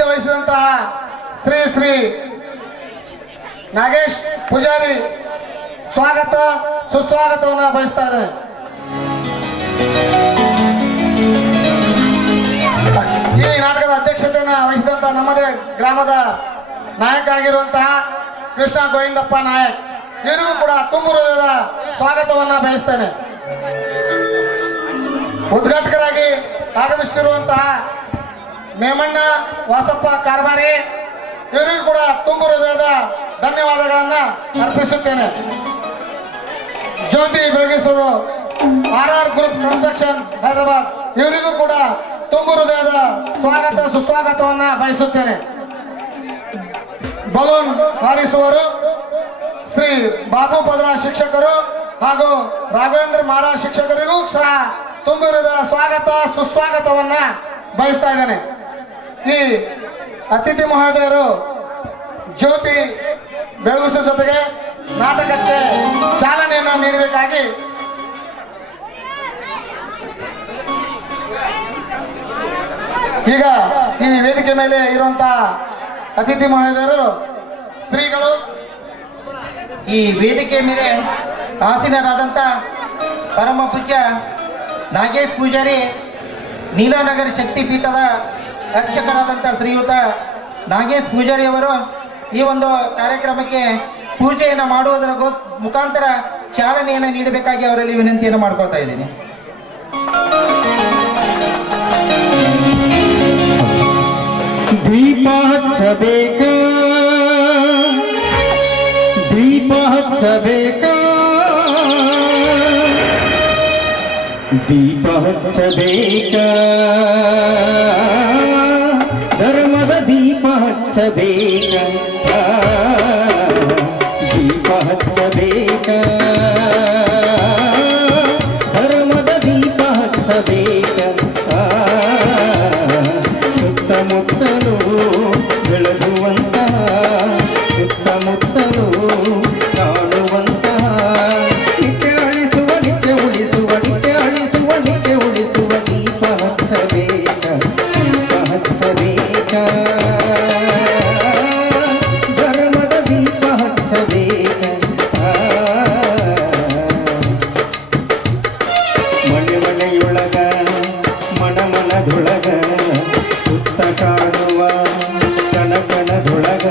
ಸಾನ್ನಿಧ್ಯ ವಹಿಸಿದಂತಹ ಶ್ರೀ ಶ್ರೀ ನಾಗೇಶ್ ಪೂಜಾರಿ ಸ್ವಾಗತ ಸುಸ್ವಾಗತವನ್ನು ಬಯಸ್ತಾ ಇದ್ದೇನೆ. ಈ ನಾಟಕದ ಅಧ್ಯಕ್ಷತೆಯನ್ನು ವಹಿಸಿದಂತಹ ನಮ್ಮದೇ ಗ್ರಾಮದ ನಾಯಕ ಆಗಿರುವಂತಹ ಕೃಷ್ಣ ಗೋವಿಂದಪ್ಪ ನಾಯಕ್, ಇವರಿಗೂ ಕೂಡ ತುಂಬು ಹೃದಯದ ಸ್ವಾಗತವನ್ನ ಬಯಸ್ತೇನೆ. ಉದ್ಘಾಟಕರಾಗಿ ಆಗಮಿಸುತ್ತಿರುವಂತಹ ನೇಮಣ್ಣ ವಾಸಪ್ಪ ಕಾರ್ಬಾರಿ, ಇವರಿಗೂ ಕೂಡ ತುಂಬು ಹೃದಯದ ಧನ್ಯವಾದಗಳನ್ನ ಅರ್ಪಿಸುತ್ತೇನೆ. ಜ್ಯೋತಿ ಬೆಳಗಿಸೂರು RR ಗ್ರೂಪ್ ಕನ್ಸ್ಟ್ರಕ್ಷನ್ ಹೈದರಾಬಾದ್, ಇವರಿಗೂ ಕೂಡ ತುಂಬು ಹೃದಯದ ಸ್ವಾಗತ ಸುಸ್ವಾಗತವನ್ನ ಬಯಸುತ್ತೇನೆ. ಬಲೂನ್ ಹಾರಿಸುವರು ಶ್ರೀ ಬಾಬು ಪದ್ರ ಶಿಕ್ಷಕರು ಹಾಗೂ ರಾಘವೇಂದ್ರ ಮಹಾರಾಜ್ ಶಿಕ್ಷಕರಿಗೂ ಸಹ ತುಂಬು ಹೃದಯ ಸ್ವಾಗತ ಸುಸ್ವಾಗತವನ್ನ ಬಯಸ್ತಾ ಇದ್ದೇನೆ. ಈ ಅತಿಥಿ ಮಹೋದಯರು ಜ್ಯೋತಿ ಬೆಳಗಿಸುವ ಜೊತೆಗೆ ನಾಟಕಕ್ಕೆ ಚಾಲನೆಯನ್ನು ನೀಡಬೇಕಾಗಿ ಈಗ ಈ ವೇದಿಕೆ ಮೇಲೆ ಇರುವಂತಹ ಅತಿಥಿ ಮಹೋದಯರು ಶ್ರೀಗಳು ಈ ವೇದಿಕೆ ಮೇಲೆ ಆಸೀನರಾದಂಥ ಪರಮ ಪೂಜ್ಯ ನಾಗೇಶ್ ಪೂಜಾರಿ ನೀಲಾನಗರ ಶಕ್ತಿಪೀಠದ ಅರ್ಚಕರಾದಂಥ ಶ್ರೀಯುತ ನಾಗೇಶ್ ಪೂಜಾರಿ ಅವರು ಈ ಒಂದು ಕಾರ್ಯಕ್ರಮಕ್ಕೆ ಪೂಜೆಯನ್ನು ಮಾಡುವುದರ ಮುಖಾಂತರ ಚಾಲನೆಯನ್ನು ನೀಡಬೇಕಾಗಿ ಅವರಲ್ಲಿ ವಿನಂತಿಯನ್ನು ಮಾಡ್ಕೊಳ್ತಾ ಇದ್ದೀನಿ. ದೀಪ ಹಚ್ಚಬೇಕ, ದೀಪ ಹಚ್ಚಬೇಕ, ದೀಪ ಹಚ್ಚಬೇಕ, ಧರ್ಮದ ದೀಪ ಹಚ್ಚಬೇಕ, ದೀಪ ಹಚ್ಚಬೇಕ, ಧರ್ಮದ ದೀಪ ಹಚ್ಚಬೇಕ, ಸುತ್ತಮುತ್ತಲು ಬೆಳಗುವಂತಹ, ಸುತ್ತಮುತ್ತಲು ಕಾಣುವಂತಹ, ನಿತ್ಯ ಅಳಿಸುವ ನಿತ್ಯ ಉಳಿಸುವ, ನಿತ್ಯ ಅಳಿಸುವ ನಿತ್ಯ ಉಳಿಸುವ ದೀಪ ಹಚ್ಚಬೇಕ, ದೀಪ ಹಚ್ಚಬೇಕ, ಧರ್ಮದ ದೀಪ ಹಚ್ಚಬೇಕ, ಮನೆ ಮನೆಯೊಳಗ ಮನ ಮನದೊಳಗ ಸುತ್ತ ಕಾಣುವ ಕಣಕಣದೊಳಗ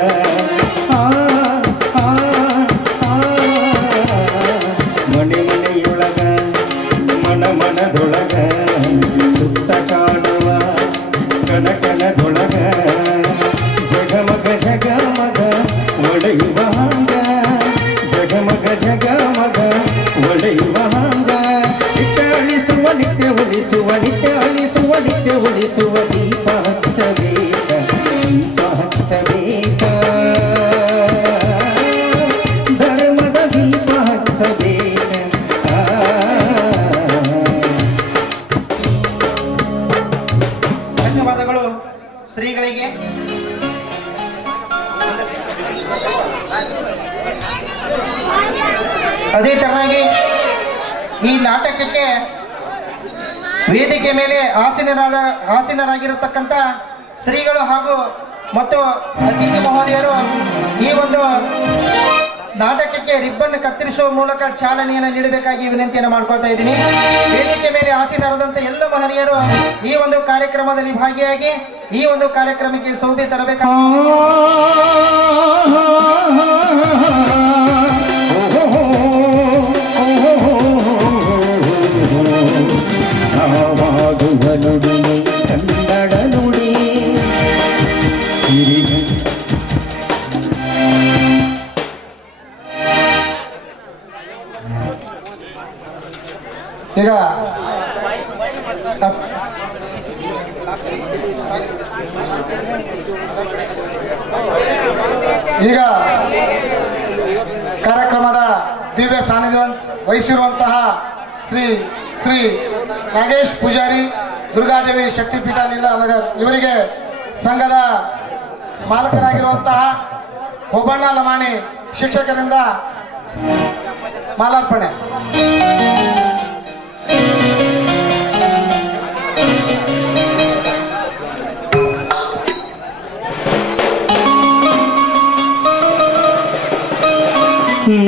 ಮನೆ ಮನೆಯೊಳಗ ಮನ ಮನದೊಳಗ ಸುತ್ತ ಕಾಣುವ ಕಣಕಣದೊಳಗ ಜಗಮಗ ಜಗಮಗ ಒಡೆಯುವ ಹಾಂಗ, ಜಗಮಗ ಜಗಮಗ ಒಡೆಯುವ ಹಾಂಗ, ನಿತ್ಯ ಅಳಿಸುವ ನಿತ್ಯ ಉಳಿಸುವ, ನಿತ್ಯ ಅಳಿಸುವ ನಿತ್ಯ ಉಳಿಸುವ ದೀಪ ಹಚ್ಚಬೇಕ, ದೀಪ ಹಚ್ಚಬೇಕ, ಧರ್ಮದ ದೀಪ ಹಚ್ಚಬೇಕ. ಧನ್ಯವಾದಗಳು ಶ್ರೀಗಳಿಗೆ. ಅದೇ ತರನಾಗಿ ಈ ನಾಟಕಕ್ಕೆ ವೇದಿಕೆ ಮೇಲೆ ಆಸೀನರಾಗಿರತಕ್ಕಂಥ ಶ್ರೀಗಳು ಹಾಗೂ ಮತ್ತು ಅತಿಥಿ ಮಹೋದಯರು ಈ ಒಂದು ನಾಟಕಕ್ಕೆ ರಿಬ್ಬನ್ ಕತ್ತರಿಸುವ ಮೂಲಕ ಚಾಲನೆಯನ್ನು ನೀಡಬೇಕಾಗಿ ವಿನಂತಿಯನ್ನು ಮಾಡ್ಕೊಳ್ತಾ ಇದ್ದೀನಿ. ವೇದಿಕೆ ಮೇಲೆ ಆಸೀನರಾದಂಥ ಎಲ್ಲ ಮಹನೀಯರು ಈ ಒಂದು ಕಾರ್ಯಕ್ರಮದಲ್ಲಿ ಭಾಗಿಯಾಗಿ ಈ ಒಂದು ಕಾರ್ಯಕ್ರಮಕ್ಕೆ ಶೋಭೆ ತರಬೇಕಾಗಿ ನುಡಿ ಕನ್ನಡ ನುಡಿ ಈಗ ಈಗ ಕಾರ್ಯಕ್ರಮದ ದಿವ್ಯ ಸಾನ್ನಿಧ್ಯ ವಹಿಸಿರುವಂತಹ ಶ್ರೀ ಶ್ರೀ ನಾಗೇಶ್ ಪೂಜಾರಿ ದುರ್ಗಾದೇವಿ ಶಕ್ತಿಪೀಠ ನೀಲಾನಗರ್ ಇವರಿಗೆ ಸಂಘದ ಮಾಲಕರಾಗಿರುವಂತಹ ಒಬ್ಬಣ್ಣ ಲಮಾಣಿ ಶಿಕ್ಷಕರಿಂದ ಮಾಲಾರ್ಪಣೆ.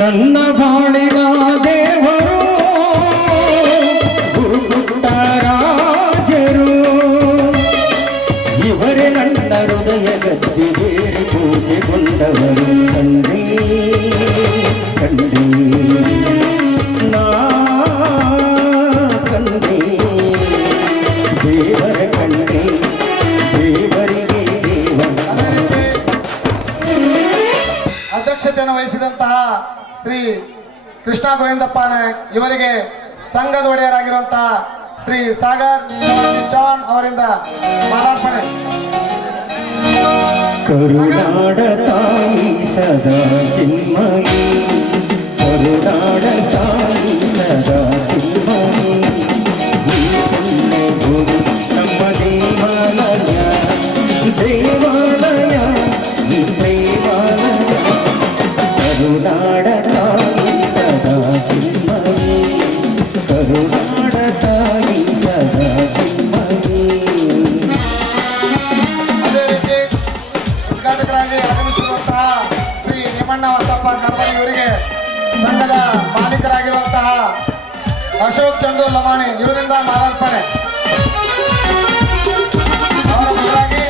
ನನ್ನ ಬಾಳಿನ ದೇವರು ಗುರುಪುಟ್ಟರಾಜರು ಇವರೇ ನನ್ನ ಹೃದಯ ಗದ್ದಿಗೆ ಪೂಜೆಗೊಂಡವರು ಕಂಡೇ ಕಂಡೇ ನಾ ಕಂಡೇ ದೇವರ ಕಂಡೇ ದೇವರಿಗೆ ದೇವರ ಅಧ್ಯಕ್ಷತೆಯನ್ನು ವಹಿಸಿದಂತಹ ಶ್ರೀ ಕೃಷ್ಣ ಗೋವಿಂದಪ್ಪ ನಾಯಕ್ ಇವರಿಗೆ ಸಂಘದ ಒಡೆಯರಾಗಿರುವಂತಹ ಶ್ರೀ ಸಾಗರ್ ಚೌಹಾಣ್ ಅವರಿಂದ ಮಾಲಾರ್ಪಣೆ. ಕರುನಾಡ ತಾಯಿ ಸದಾ ಚಿನ್ಮಯಿ ಕರುನಾಡ ತಾಯಿ ಸದಾ ಚಿನ್ಮಯಿ ಈ ಪುಣ್ಯ ಗುರು ನಮ್ಮ ದೇವಾಲಯ ದೇವಾಲಯ ಈ ಪ್ರೇಮಾಲಯ ಕರುನಾಡ ತಾಯಿ ಸದಾ ಚಿನ್ಮಯಿ ಕರುನಾಡ ತಾಯಿ ಸದಾ ಚಿನ್ಮಯಿ. ಅದೇ ರೀತಿ ಉದ್ಘಾಟಕರಾಗಿ ಆಗಮಿಸಿರುವಂತಹ ಶ್ರೀ ನಿಮಣ್ಣ ಹೊಸಪ್ಪ ನರ್ಮಣಿ ಇವರಿಗೆ ಸಂಘದ ಮಾಲೀಕರಾಗಿರುವಂತಹ ಅಶೋಕ್ ಚಂದು ಲಮಾಣಿ ಇವರಿಂದ ಮಾಲಾರ್ಪಣೆ. ಅವರ ಪರವಾಗಿ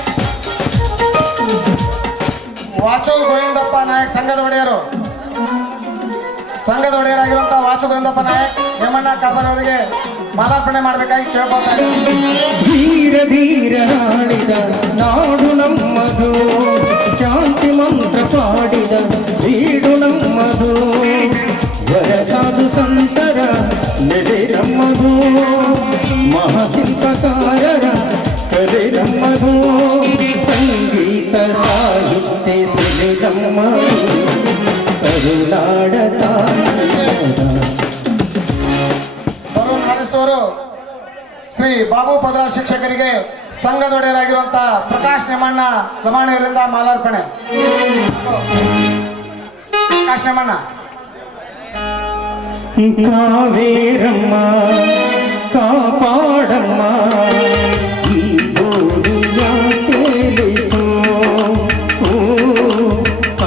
ವಾಚು ಗೋವಿಂದಪ್ಪ ನಾಯಕ್ ಸಂಘದ ಒಡೆಯರಾಗಿರುವಂತಹ ವಾಚು ಗೋವಿಂದಪ್ಪ ನಾಯಕ್ ನಿಮಣ್ಣ ಕಾಪರ್ ಅವರಿಗೆ ಮಾಲಾರ್ಪಣೆ ಮಾಡಬೇಕಾಗಿ ಕೇಳ್ಕೊತಾ ಇದ್ದೀನಿ. ಧೀರ ಧೀರ ಹಾಡಿದ ನಾಡು ನಮ್ಮದು ಶಾಂತಿ ಮಂತ್ರ ಪಾಡಿದ ಬೀಡು ನಮ್ಮದು ವರ ಸಾಧು ಸಂತರ ನೆಲೆ ನಮ್ಮದು ಮಹಾಶಿಲ್ಪಕಾರರ ಕಲೆ ನಮ್ಮದು ಸಂಗೀತ ಸಾಹಿತ್ಯ ಸೆಲೆ ನಮ್ಮದು ಕರುನಾಡ ತಾಯಿ ತರುಣ್ ಹರಿಸೋರು ಶ್ರೀ ಬಾಬು ಪದ್ರ ಶಿಕ್ಷಕರಿಗೆ ಸಂಘದ ಒಡೆಯರಾಗಿರುವಂತಹ ಪ್ರಕಾಶ್ ನಿಮಣ್ಣ ಲಮಾಣಿಯವರಿಂದ ಮಾಲಾರ್ಪಣೆ. ಪ್ರಕಾಶ್ ನಿಮಣ್ಣ ಕಾವೇರಮ್ಮ ಕಾಪಾಡಮ್ಮ ಈ ಭೂಮಿಯ ತೇಲಿಸು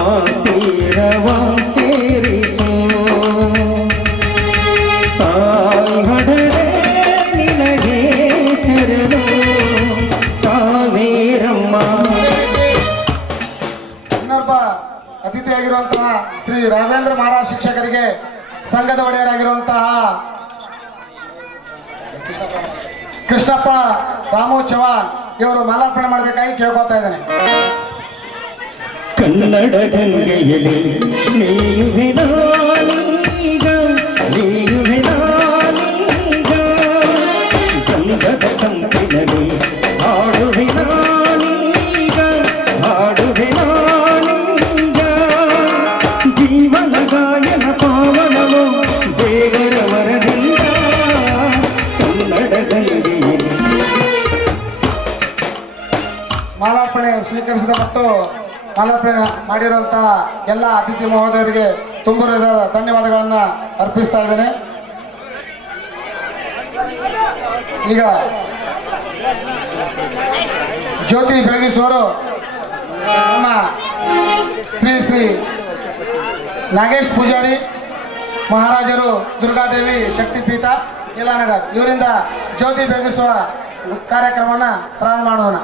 ಆ ತೀರವ ಸೇರಿಸು ತಾಯಿ ಹಡರೆ ನಿನಗೆ ಶರಣು ಕಾವೇರಮ್ಮ. ಇನ್ನೊಬ್ಬ ಅತಿಥಿಯಾಗಿರುವಂತಹ ಶ್ರೀ ರಾಘವೇಂದ್ರ ಮಹಾರಾಜ್ ಶಿಕ್ಷಕರಿಗೆ ಸಂಘದ ಒಡೆಯರಾಗಿರುವಂತಹ ಕೃಷ್ಣಪ್ಪ ರಾಮು ಚವಾನ್ ಇವರು ಮಾಲಾರ್ಪಣೆ ಮಾಡಬೇಕಾಗಿ ಕೇಳ್ಕೊತಾ ಇದ್ದೇನೆ. ಕನ್ನಡ ಗಂಗೆಯಲ್ಲಿ ನೀಯುವೆ ನಾನೀಗ ನೀಯುವೆ ನಾನೀಗ ಗಂಗದ ಕಂಪಿನಲ್ಲಿ ಹಾಡುವೆ ನಾನೀಗ ಹಾಡುವೆ ನಾನೀಗ ಜೀವನ ಗಾಯನ ಪಾವನವು ದೇವರ ವರದಿಂದ ಕನ್ನಡ ಗಂಗೆಯಲ್ಲಿ ಮಾಲಾರ್ಪಣೆ ಸ್ವೀಕರಿಸಿದ ಮತ್ತು ಮಾಲಾರ್ಪಣೆ ಮಾಡಿರುವಂತಹ ಎಲ್ಲ ಅತಿಥಿ ಮಹೋದಯರಿಗೆ ತುಂಬ ಹೃದಯದ ಧನ್ಯವಾದಗಳನ್ನು ಅರ್ಪಿಸ್ತಾ ಇದ್ದೇನೆ. ಈಗ ಜ್ಯೋತಿ ಬೆಳಗಿಸುವರು ನಮ್ಮ ಶ್ರೀ ನಾಗೇಶ್ ಪೂಜಾರಿ ಮಹಾರಾಜರು ದುರ್ಗಾದೇವಿ ಶಕ್ತಿಪೀಠ ಇಲಾನಗರ್ ಇವರಿಂದ ಜ್ಯೋತಿ ಬೆಳಗಿಸುವ ಕಾರ್ಯಕ್ರಮವನ್ನು ಪ್ರಾರಂಭ ಮಾಡೋಣ.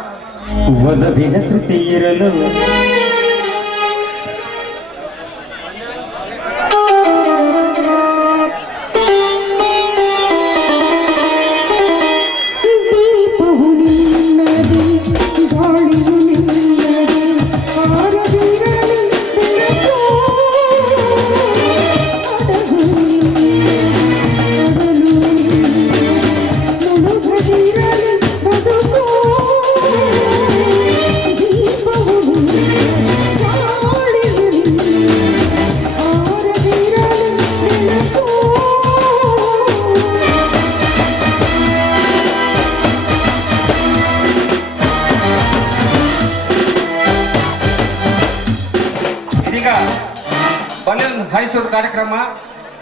ಒಲವಿನ ಶ್ರುತಿ ಇರಲು ದೀಪವು ನಿನ್ನದೆ ಗಾಳಿಯು ನಿನ್ನದೆ ಆರದಿರಲಿ ಬೆಳಕು ಅಡಗು ಅಡಲು ಮುಳುಗದಿರಲಿ ಬದುಕು ದೀಪವು ಗಾಳಿಯು ಆರದಿರಲಿ ಬೆಳಕು. ಇದೀಗ ಬಲೂನ್ ಹಾರಿಸುವ ಕಾರ್ಯಕ್ರಮ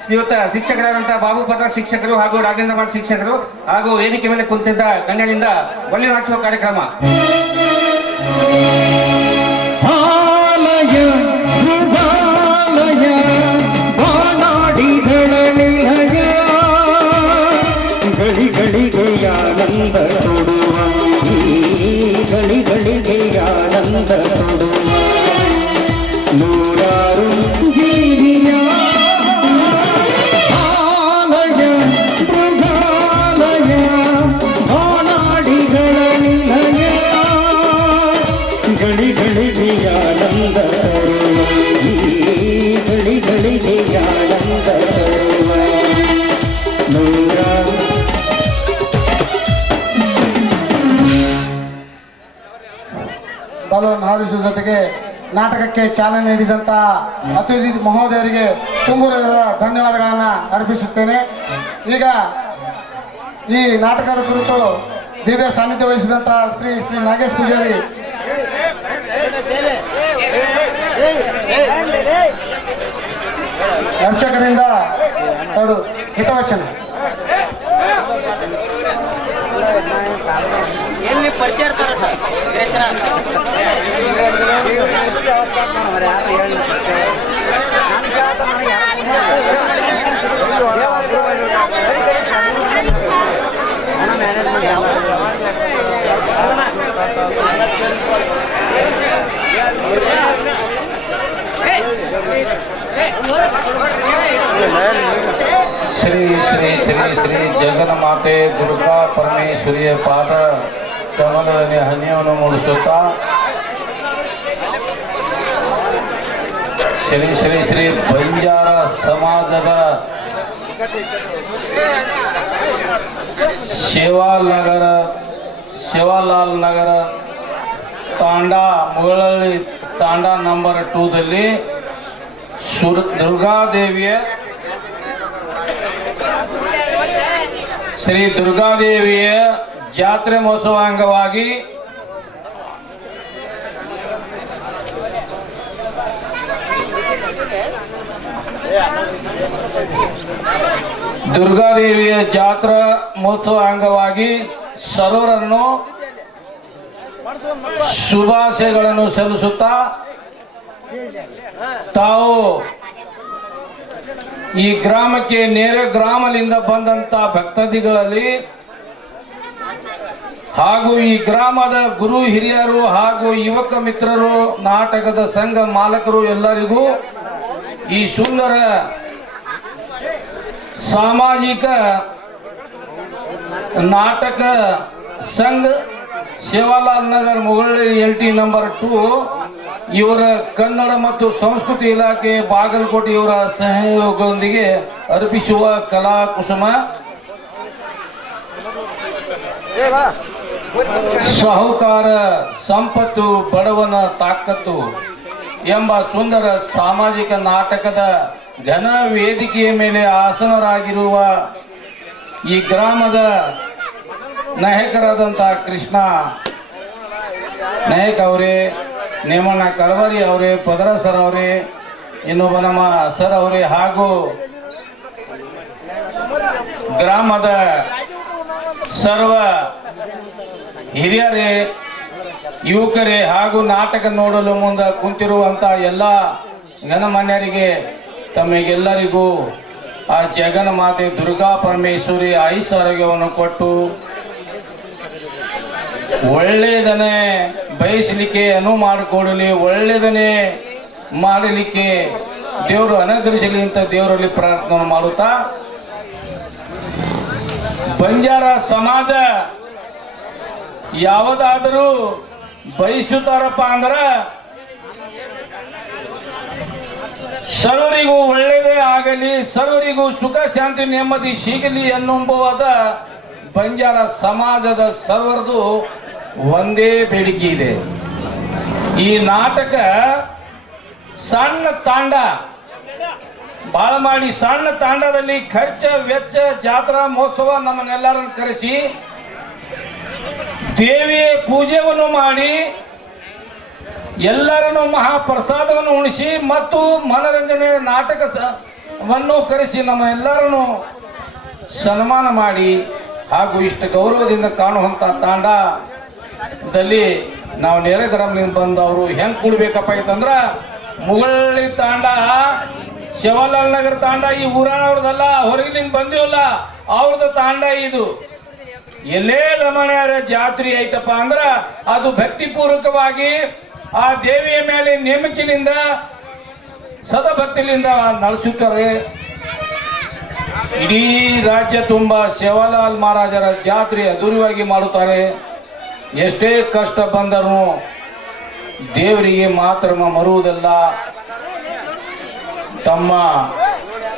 ಶ್ರೀಯುತ ಶಿಕ್ಷಕರಾದಂತಹ ಬಾಬು ಪದ್ರ ಶಿಕ್ಷಕರು ಹಾಗೂ ರಾಜೇಂದ್ರ ಮಠ ಶಿಕ್ಷಕರು ಹಾಗೂ ವೇದಿಕೆ ಮೇಲೆ ಕುಂತಿದ್ದ ಗಣ್ಯರಿಂದ ಬಲೂನ್ ಹಾರಿಸುವ ಕಾರ್ಯಕ್ರಮ. ಆಲಯ ಮೃಗಾಲಯ ಜೊತೆಗೆ ನಾಟಕಕ್ಕೆ ಚಾಲನೆ ನೀಡಿದಂಥ ಅತಿಥಿ ಮಹೋದಯರಿಗೆ ತುಂಬ ಧನ್ಯವಾದಗಳನ್ನು ಅರ್ಪಿಸುತ್ತೇನೆ. ಈಗ ಈ ನಾಟಕದ ಕುರಿತು ದಿವ್ಯ ಸಾನ್ನಿಧ್ಯ ವಹಿಸಿದಂಥ ಶ್ರೀ ನಾಗೇಶ್ ಪೂಜಾರಿ ಅರ್ಚಕರಿಂದ ಎರಡು ಹಿತವಚನ. ಎಲ್ಲಿ ಪರಿಚಯ ಇರ್ತಾರಟ ಶ್ರೀ ಶ್ರೀ ಶ್ರೀ ಶ್ರೀ ಜಗನ್ಮಾತೆ ದುರ್ಗಾ ಪರಮೇಶ್ವರಿಯ ಪಾದ ಕಮಲದಲ್ಲಿ ಹನಿಯನ್ನು ಮೂಡಿಸುತ್ತಾ ಶ್ರೀ ಶ್ರೀ ಶ್ರೀ ಬಂಜಾರ ಸಮಾಜದ ಶಿವಲಾಲ್ ನಗರ ತಾಂಡಾ ಮುಗಳಳ್ಳಿ ತಾಂಡಾ ನಂಬರ್ 2ದಲ್ಲಿ ದುರ್ಗಾದೇವಿಯ ಶ್ರೀ ದುರ್ಗಾದೇವಿಯ ಜಾತ್ರೆ ಮಹೋತ್ಸವ ಅಂಗವಾಗಿ ದುರ್ಗಾದೇವಿಯ ಜಾತ್ರಾ ಮಹೋತ್ಸವ ಅಂಗವಾಗಿ ಸರ್ವರನ್ನು ಶುಭಾಶಯಗಳನ್ನು ಸಲ್ಲಿಸುತ್ತಾ ತಾವು ಈ ಗ್ರಾಮಕ್ಕೆ ನೇರ ಗ್ರಾಮದಿಂದ ಬಂದಂತ ಭಕ್ತಾದಿಗಳಲ್ಲಿ ಹಾಗೂ ಈ ಗ್ರಾಮದ ಗುರು ಹಿರಿಯರು ಹಾಗೂ ಯುವಕ ಮಿತ್ರರು ನಾಟಕದ ಸಂಘ ಮಾಲಕರು ಎಲ್ಲರಿಗೂ ಈ ಸುಂದರ ಸಾಮಾಜಿಕ ನಾಟಕ ಸಂಘ ಶಿವಲಾಲ್ ನಗರ್ ಮುಗಳಳ್ಳಿ LT ನಂಬರ್ 2 ಇವರ ಕನ್ನಡ ಮತ್ತು ಸಂಸ್ಕೃತಿ ಇಲಾಖೆ ಬಾಗಲಕೋಟೆ ಇವರ ಸಹಯೋಗದೊಂದಿಗೆ ಅರ್ಪಿಸುವ ಕಲಾ ಕುಸುಮ ಸಾಹುಕಾರ ಸಂಪತ್ತು ಬಡವನ ತಾಕತ್ತು ಎಂಬ ಸುಂದರ ಸಾಮಾಜಿಕ ನಾಟಕದ ಘನ ವೇದಿಕೆಯ ಮೇಲೆ ಆಸನರಾಗಿರುವ ಈ ಗ್ರಾಮದ ನಾಯಕರಾದಂಥ ಕೃಷ್ಣ ನಾಯಕ್ ಅವರೇ, ನೇಮಣ್ಣ ಕಳವರಿ ಅವರೇ, ಪದರ ಸರ್ ಅವರೇ, ಇನ್ನೊಬ್ಬ ನಮ್ಮ ಸರ್ ಅವರೇ ಹಾಗೂ ಗ್ರಾಮದ ಸರ್ವ ಹಿರಿಯರೇ, ಯುವಕರೇ ಹಾಗೂ ನಾಟಕ ನೋಡಲು ಮುಂದೆ ಕುಂತಿರುವಂಥ ಎಲ್ಲ ಗಣಮಾನ್ಯರಿಗೆ ತಮಗೆಲ್ಲರಿಗೂ ಆ ಜಗನ್ಮಾತೆ ದುರ್ಗಾ ಪರಮೇಶ್ವರಿ ಆಯುಷ್ಯ ಆರೋಗ್ಯವನ್ನು ಕೊಟ್ಟು ಒಳ್ಳೆಯದನ್ನೇ ಬಯಸಲಿಕ್ಕೆ ಅನುವು ಮಾಡಿಕೊಡಲಿ, ಒಳ್ಳೆಯದನ್ನೇ ಮಾಡಲಿಕ್ಕೆ ದೇವರು ಅನುಗ್ರಹಿಸಲಿ ಅಂತ ದೇವರಲ್ಲಿ ಪ್ರಾರ್ಥನೆ ಮಾಡುತ್ತಾ, ಬಂಜಾರ ಸಮಾಜ ಯಾವುದಾದರೂ ಬಯಸುತ್ತಾರಪ್ಪ ಅಂದ್ರೆ ಸರ್ವರಿಗೂ ಒಳ್ಳೆಯದೇ ಆಗಲಿ, ಸರ್ವರಿಗೂ ಸುಖ ಶಾಂತಿ ನೆಮ್ಮದಿ ಸಿಗಲಿ ಎನ್ನುವಂಬವಾದ ಬಂಜಾರ ಸಮಾಜದ ಸರ್ವರದು ಒಂದೇ ಬೇಡಿಕೆ ಇದೆ. ಈ ನಾಟಕ ಸಣ್ಣ ತಾಂಡ ಬಾಳ ಮಾಡಿ ಸಣ್ಣ ತಾಂಡದಲ್ಲಿ ಖರ್ಚ ವೆಚ್ಚ ಜಾತ್ರಾ ಮಹೋತ್ಸವ ನಮ್ಮನ್ನೆಲ್ಲರನ್ನು ಕರೆಸಿ ದೇವಿಯ ಪೂಜೆಯನ್ನು ಮಾಡಿ ಎಲ್ಲರನ್ನು ಮಹಾಪ್ರಸಾದವನ್ನು ಉಣಿಸಿ ಮತ್ತು ಮನರಂಜನೆ ನಾಟಕವನ್ನು ಕರೆಸಿ ನಮ್ಮ ಎಲ್ಲರನ್ನು ಸನ್ಮಾನ ಮಾಡಿ ಹಾಗೂ ಇಷ್ಟು ಗೌರವದಿಂದ ಕಾಣುವಂಥ ತಾಂಡದಲ್ಲಿ ನಾವು ನೇರ ಗ್ರಾಮದಿಂದ ಬಂದು ಅವರು ಹೆಂಗೆ ಕೂಡಬೇಕಪ್ಪ ಅಂತಂದ್ರೆ ಮುಗಳಳ್ಳಿ ತಾಂಡ ಶಿವಲಾಲ್ ನಗರ ತಾಂಡ ಈ ಊರಾನವ್ರದಲ್ಲ, ಹೊರಗಿನಿಂದ ಬಂದಿವಲ್ಲ ಅವ್ರದ್ದು ತಾಂಡ ಇದು. ಎಲ್ಲೇ ರಮಣೆಯರ ಜಾತ್ರೆ ಐತಪ್ಪ ಅಂದ್ರೆ ಅದು ಭಕ್ತಿಪೂರ್ವಕವಾಗಿ ಆ ದೇವಿಯ ಮೇಲೆ ನೇಮಕಿನಿಂದ ಸದಭಕ್ತಿಯಿಂದ ನಡೆಸುತ್ತಾರೆ. ಇಡೀ ರಾಜ್ಯ ತುಂಬ ಶಿವಲಾಲ್ ಮಹಾರಾಜರ ಜಾತ್ರೆ ಅದ್ದೂರಿಯಾಗಿ ಮಾಡುತ್ತಾರೆ. ಎಷ್ಟೇ ಕಷ್ಟ ಬಂದರೂ ದೇವರಿಗೆ ಮಾತ್ರ ಮರುವುದಲ್ಲ, ತಮ್ಮ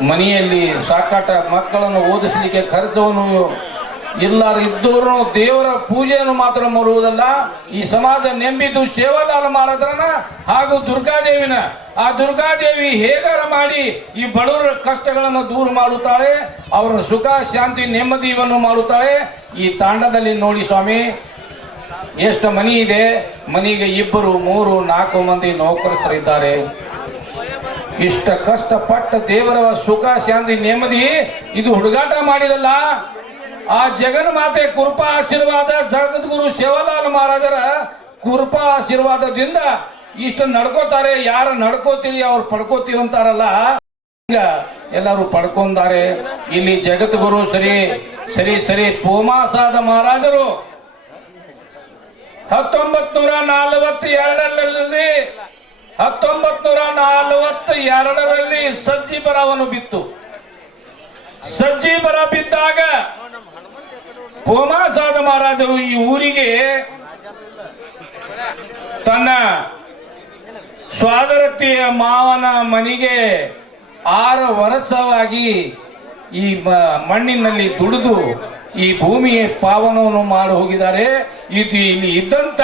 ಮನೆಯಲ್ಲಿ ಸಾಕಾಟ ಮಕ್ಕಳನ್ನು ಓದಿಸಲಿಕ್ಕೆ ಖರ್ಚವನ್ನು ಇದ್ದವರು ದೇವರ ಪೂಜೆಯನ್ನು ಮಾತ್ರ ಮಾಡುವುದಲ್ಲ, ಈ ಸಮಾಜ ನೆಂಬಿದ್ದು ಸೇವಾಲಾಲ್ ಮಹಾರಾಜರನ್ನ ಹಾಗೂ ದುರ್ಗಾದೇವಿನ. ಆ ದುರ್ಗಾದೇವಿ ಹೇಗಾರ ಮಾಡಿ ಈ ಬಡವರ ಕಷ್ಟಗಳನ್ನು ದೂರ ಮಾಡುತ್ತಾಳೆ, ಅವರ ಸುಖ ಶಾಂತಿ ನೆಮ್ಮದಿಯನ್ನು ಮಾಡುತ್ತಾಳೆ. ಈ ತಾಂಡದಲ್ಲಿ ನೋಡಿ ಸ್ವಾಮಿ, ಎಷ್ಟು ಮನಿ ಇದೆ, ಮನೆಗೆ 2, 3, 4 ಮಂದಿ ನೌಕರಸ್ಥರಿದ್ದಾರೆ. ಇಷ್ಟ ಕಷ್ಟಪಟ್ಟ ದೇವರ ಸುಖ ಶಾಂತಿ ನೆಮ್ಮದಿ ಇದು ಹುಡುಗಾಟ ಮಾಡಿದಲ್ಲ. ಆ ಜಗನ್ ಮಾತೆ ಕೃಪಾ ಆಶೀರ್ವಾದ, ಜಗದ್ಗುರು ಸೇವಾಲಾಲ್ ಮಹಾರಾಜರ ಕೃಪಾ ಆಶೀರ್ವಾದದಿಂದ ಇಷ್ಟು ನಡ್ಕೋತಾರೆ. ಯಾರು ನಡ್ಕೋತೀರಿ ಅವ್ರು ಪಡ್ಕೋತೀವಿ ಅಂತಾರಲ್ಲ, ಈಗ ಎಲ್ಲರೂ ಪಡ್ಕೊಂತಾರೆ. ಇಲ್ಲಿ ಜಗದ್ಗುರು ಸರಿ ಪೋಮಾಸಾದ ಮಹಾರಾಜರು 1942ರಲ್ಲಿ ಸಜ್ಜಿ ಬರವನ್ನು ಬಿತ್ತು. ಸಜ್ಜಿ ಬರ ಬಿದ್ದಾಗ ಪೋಮಾಸಾದ ಮಹಾರಾಜರು ಈ ಊರಿಗೆ ತನ್ನ ಸ್ವಾದರತಿಯ ಮಾವನ ಮನೆಗೆ 6 ವರ್ಷವಾಗಿ ಈ ಮಣ್ಣಿನಲ್ಲಿ ದುಡಿದು ಈ ಭೂಮಿಯ ಪಾವನವನ್ನು ಮಾಡಿ ಹೋಗಿದ್ದಾರೆ. ಇದು ಇಲ್ಲಿ ಇದ್ದಂತ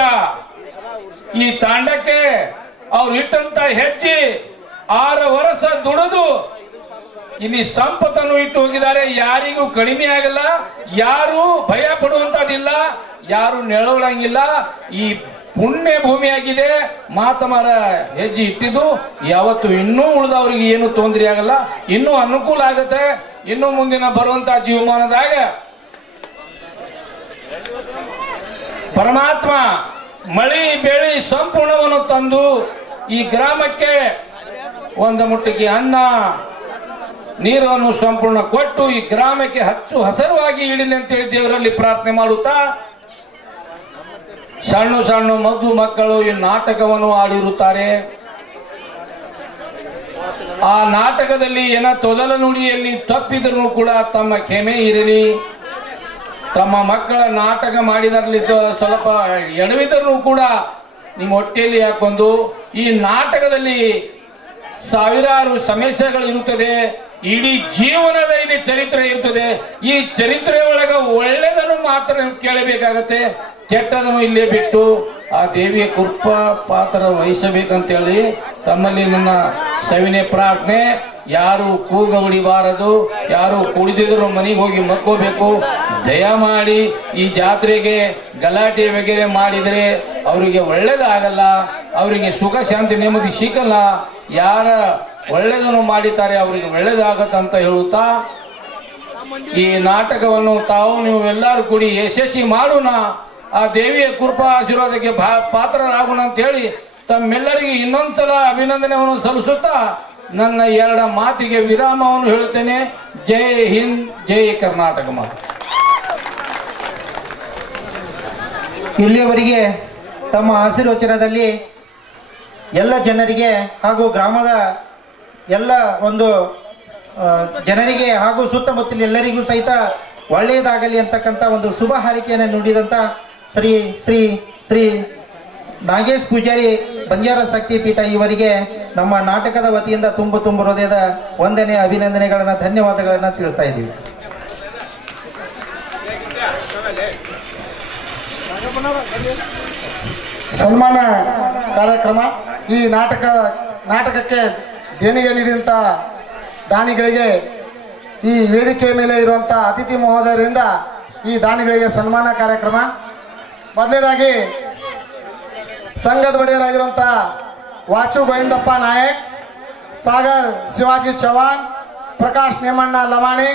ಈ ತಾಂಡಕ್ಕೆ ಅವ್ರು ಇಟ್ಟಂತ ಹೆಜ್ಜೆ 6 ವರ್ಷ ದುಡಿದು ಇಲ್ಲಿ ಸಂಪತ್ತನ್ನು ಇಟ್ಟು ಹೋಗಿದ್ದಾರೆ. ಯಾರಿಗೂ ಕಡಿಮೆ ಆಗಲ್ಲ, ಯಾರು ಭಯ ಪಡುವಂತದಿಲ್ಲ, ಯಾರು ನೆರಳಂಗಿಲ್ಲ. ಈ ಪುಣ್ಯ ಭೂಮಿಯಾಗಿದೆ. ಮಾತಮರ ಹೆಜ್ಜೆ ಇಟ್ಟಿದ್ದು ಯಾವತ್ತು ಇನ್ನೂ ಉಳಿದವರಿಗೆ ಏನು ತೊಂದರೆ ಆಗಲ್ಲ, ಇನ್ನೂ ಅನುಕೂಲ ಆಗುತ್ತೆ. ಇನ್ನು ಮುಂದಿನ ಬರುವಂತ ಜೀವಮಾನದಾಗ ಪರಮಾತ್ಮ ಮಳಿ ಬೆಳಿ ಸಂಪೂರ್ಣವನ್ನು ತಂದು ಈ ಗ್ರಾಮಕ್ಕೆ ಒಂದು ಮುಟ್ಟಿಗೆ ಅನ್ನ ನೀರನ್ನು ಸಂಪೂರ್ಣ ಕೊಟ್ಟು ಈ ಗ್ರಾಮಕ್ಕೆ ಹಚ್ಚು ಹಸರವಾಗಿ ಇಡಲಿ ಅಂತೇಳಿ ದೇವರಲ್ಲಿ ಪ್ರಾರ್ಥನೆ ಮಾಡುತ್ತಾ, ಸಣ್ಣ ಮಧು ಮಕ್ಕಳು ಈ ನಾಟಕವನ್ನು ಆಡಿರುತ್ತಾರೆ. ಆ ನಾಟಕದಲ್ಲಿ ಏನ ತೊದಲ ನುಡಿಯಲ್ಲಿ ತಪ್ಪಿದ್ರು ಕೂಡ ತಮ್ಮ ಕ್ಷಮೆ ಇರಲಿ. ತಮ್ಮ ಮಕ್ಕಳ ನಾಟಕ ಮಾಡಿದರಲ್ಲಿ ಸ್ವಲ್ಪ ಎಡವಿದರೂ ಕೂಡ ನಿಮ್ಮ ಹೊಟ್ಟೆಯಲ್ಲಿ ಹಾಕೊಂಡು, ಈ ನಾಟಕದಲ್ಲಿ ಸಾವಿರಾರು ಸಮಸ್ಯೆಗಳು ಇರುತ್ತದೆ. ಇಡೀ ಜೀವನದ ಇಲ್ಲಿ ಚರಿತ್ರೆ ಇರ್ತದೆ. ಈ ಚರಿತ್ರೆ ಒಳಗ ಒಳ್ಳೆದನ್ನು ಮಾತ್ರ ಕೇಳಬೇಕಾಗತ್ತೆ, ಕೆಟ್ಟದನ್ನು ಇಲ್ಲೇ ಬಿಟ್ಟು ಆ ದೇವಿಯ ಕೃಪಾ ಪಾತ್ರ ವಹಿಸಬೇಕಂತೇಳಿ ತಮ್ಮಲ್ಲಿ ನನ್ನ ಸವಿನಯ ಪ್ರಾರ್ಥನೆ. ಯಾರು ಕೂಗ ಹೊಡಿಬಾರದು, ಯಾರು ಕುಡಿದಿದ್ರು ಮನೆಗೆ ಹೋಗಿ ಮಕ್ಕೋಬೇಕು. ದಯಮಾಡಿ ಈ ಜಾತ್ರೆಗೆ ಗಲಾಟೆ ವಗೇರೆ ಮಾಡಿದರೆ ಅವರಿಗೆ ಒಳ್ಳೇದಾಗಲ್ಲ, ಅವರಿಗೆ ಸುಖ ಶಾಂತಿ ನೆಮ್ಮದಿ ಸಿಗಲ್ಲ. ಯಾರ ಒಳ್ಳೆಯದನ್ನು ಮಾಡಿದ್ದಾರೆ ಅವರಿಗೆ ಒಳ್ಳೇದಾಗತ್ತಂತ ಹೇಳುತ್ತಾ, ಈ ನಾಟಕವನ್ನು ನೀವು ಎಲ್ಲರೂ ಕೂಡಿ ಯಶಸ್ವಿ ಮಾಡೋಣ, ಆ ದೇವಿಯ ಕೃಪಾ ಆಶೀರ್ವಾದಕ್ಕೆ ಪಾತ್ರರಾಗೋಣ ಅಂತ ಹೇಳಿ ತಮ್ಮೆಲ್ಲರಿಗೆ ಇನ್ನೊಂದ್ಸಲ ಅಭಿನಂದನೆಯನ್ನು ಸಲ್ಲಿಸುತ್ತಾ ನನ್ನ 2 ಮಾತಿಗೆ ವಿರಾಮವನ್ನು ಹೇಳುತ್ತೇನೆ. ಜೈ ಹಿಂದ್, ಜೈ ಕರ್ನಾಟಕ ಮಾತು. ಇಲ್ಲಿಯವರೆಗೆ ತಮ್ಮ ಆಶೀರ್ವಚನದಲ್ಲಿ ಎಲ್ಲ ಜನರಿಗೆ ಹಾಗೂ ಗ್ರಾಮದ ಎಲ್ಲ ಒಂದು ಜನರಿಗೆ ಹಾಗೂ ಸುತ್ತಮುತ್ತಲ ಎಲ್ಲರಿಗೂ ಸಹಿತ ಒಳ್ಳೆಯದಾಗಲಿ ಅಂತಕ್ಕಂಥ ಒಂದು ಶುಭ ಹಾರೈಕೆಯನ್ನು ನುಡಿದಂಥ ಶ್ರೀ ಶ್ರೀ ಶ್ರೀ ನಾಗೇಶ್ ಪೂಜಾರಿ ಬಂಜಾರ ಶಕ್ತಿ ಪೀಠ ಇವರಿಗೆ ನಮ್ಮ ನಾಟಕದ ವತಿಯಿಂದ ತುಂಬ ಹೃದಯದ ವಂದನೆ, ಅಭಿನಂದನೆಗಳನ್ನು, ಧನ್ಯವಾದಗಳನ್ನು ತಿಳಿಸ್ತಾ ಇದ್ದೀವಿ. ಸನ್ಮಾನ ಕಾರ್ಯಕ್ರಮ. ಈ ನಾಟಕಕ್ಕೆ ದೇಣಿಗೆ ನೀಡಿದಂಥ ದಾನಿಗಳಿಗೆ ಈ ವೇದಿಕೆ ಮೇಲೆ ಇರುವಂಥ ಅತಿಥಿ ಮಹೋದಯರಿಂದ ಈ ದಾನಿಗಳಿಗೆ ಸನ್ಮಾನ ಕಾರ್ಯಕ್ರಮ. ಮೊದಲನೇದಾಗಿ ಸಂಘದ ಒಡೆಯರಾಗಿರುವಂಥ ವಾಚು ಗೋವಿಂದಪ್ಪ ನಾಯಕ್, ಸಾಗರ್ ಶಿವಾಜಿ ಚವಾನ್, ಪ್ರಕಾಶ್ ನೇಮಣ್ಣ ಲಮಾಣಿ,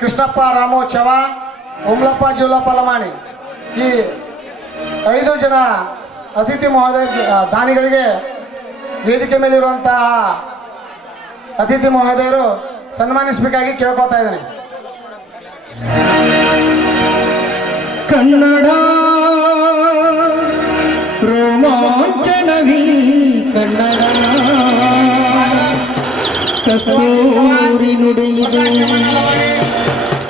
ಕೃಷ್ಣಪ್ಪ ರಾಮು ಚವಾನ್, ಉಮ್ಲಪ್ಪ ಜುಲ್ಲಪ್ಪ ಲಮಾಣಿ, ಈ 5 ಜನ ಅತಿಥಿ ಮಹೋದಯ ದಾನಿಗಳಿಗೆ ವೇದಿಕೆ ಮೇಲಿರುವಂತಹ ಅತಿಥಿ ಮಹೋದಯರು ಸನ್ಮಾನಿಸಬೇಕಾಗಿ ಕೇಳ್ಕೊತಾ ಇದ್ದೇನೆ. ಕನ್ನಡ ರೋಮಾಂಚನವೀ ಕನ್ನಡ ಕಸ್ತೂರಿ ನುಡಿಯಿದೆ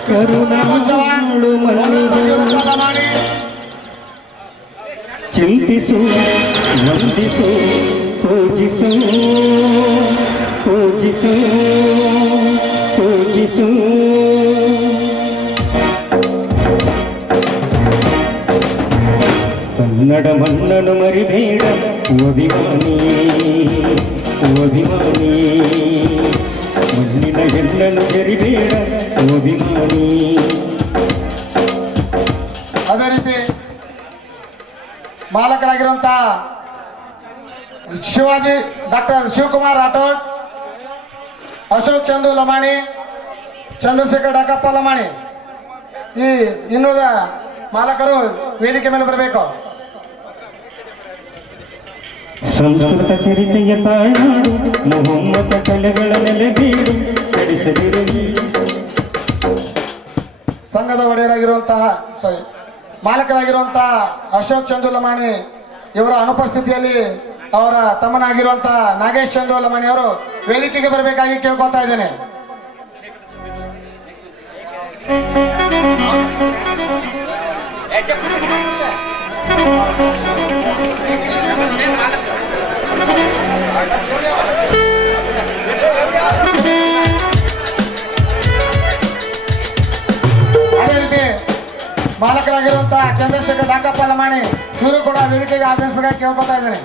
ಕರುಣಾಳು ಮಲ್ಲಿಗೆ ಚಿಂತಿಸು ವಂದಿಸು ಪೂಜಿಸು ಪೂಜಿಸು ಪೂಜಿಸು ಕನ್ನಡ ಮಣ್ಣನ್ನು ಮರಿಬೇಡ ಅಭಿಮಾನಿ ಅಭಿಮಾನಿ ಮಣ್ಣಿನ ಹೆಣ್ಣನ್ನು ಜರಿಬೇಡ ಅಭಿಮಾನಿ. ಅದೇ ರೀತಿ ಮಾಲಕರಾಗಿರುವಂತಹ ಶಿವಾಜಿ ಡಾಕ್ಟರ್ ಶಿವಕುಮಾರ್ ರಾಠೋಡ್, ಅಶೋಕ್ ಚಂದು ಲಮಾಣಿ, ಚಂದ್ರಶೇಖರ್ ಡಾಕಪ್ಪ ಲಮಾಣಿ, ಈ ಇನ್ನುಳಿದ ಮಾಲಕರು ವೇದಿಕೆ ಮೇಲೆ ಬರಬೇಕು. ಸಂಸ್ಕೃತ ಚರಿತೆಯ ತಾಯ್ನಾಡು ಮೊಹಮ್ಮದ ಕಲೆಗಳ ನೆಲೆಬೀಡು ಕಡಿಸದಿರು. ಸಂಘದ ಒಡೆಯರಾಗಿರುವಂತಹ ಮಾಲಕರಾಗಿರುವಂತಹ ಅಶೋಕ್ ಚಂದು ಲಮಾಣಿ ಇವರ ಅನುಪಸ್ಥಿತಿಯಲ್ಲಿ ಅವರ ತಮ್ಮನಾಗಿರುವಂತಹ ನಾಗೇಶ್ ಚಂದು ಲಮಾಣಿ ಅವರು ವೇದಿಕೆಗೆ ಬರಬೇಕಾಗಿ ಕೇಳ್ಕೊತಾ ಇದ್ದೇನೆ. ಅದೇ ರೀತಿ ಮಾಲಕರಾಗಿರುವಂತಹ ಚಂದ್ರಶೇಖರ್ ಡಾಕಪ್ಪ ಲಮಾಣಿ ಇವರು ಕೂಡ ವೇದಿಕೆಗೆ ಆಗಮಿಸಬೇಕಾಗಿ ಕೇಳ್ಕೊತಾ ಇದ್ದೇನೆ.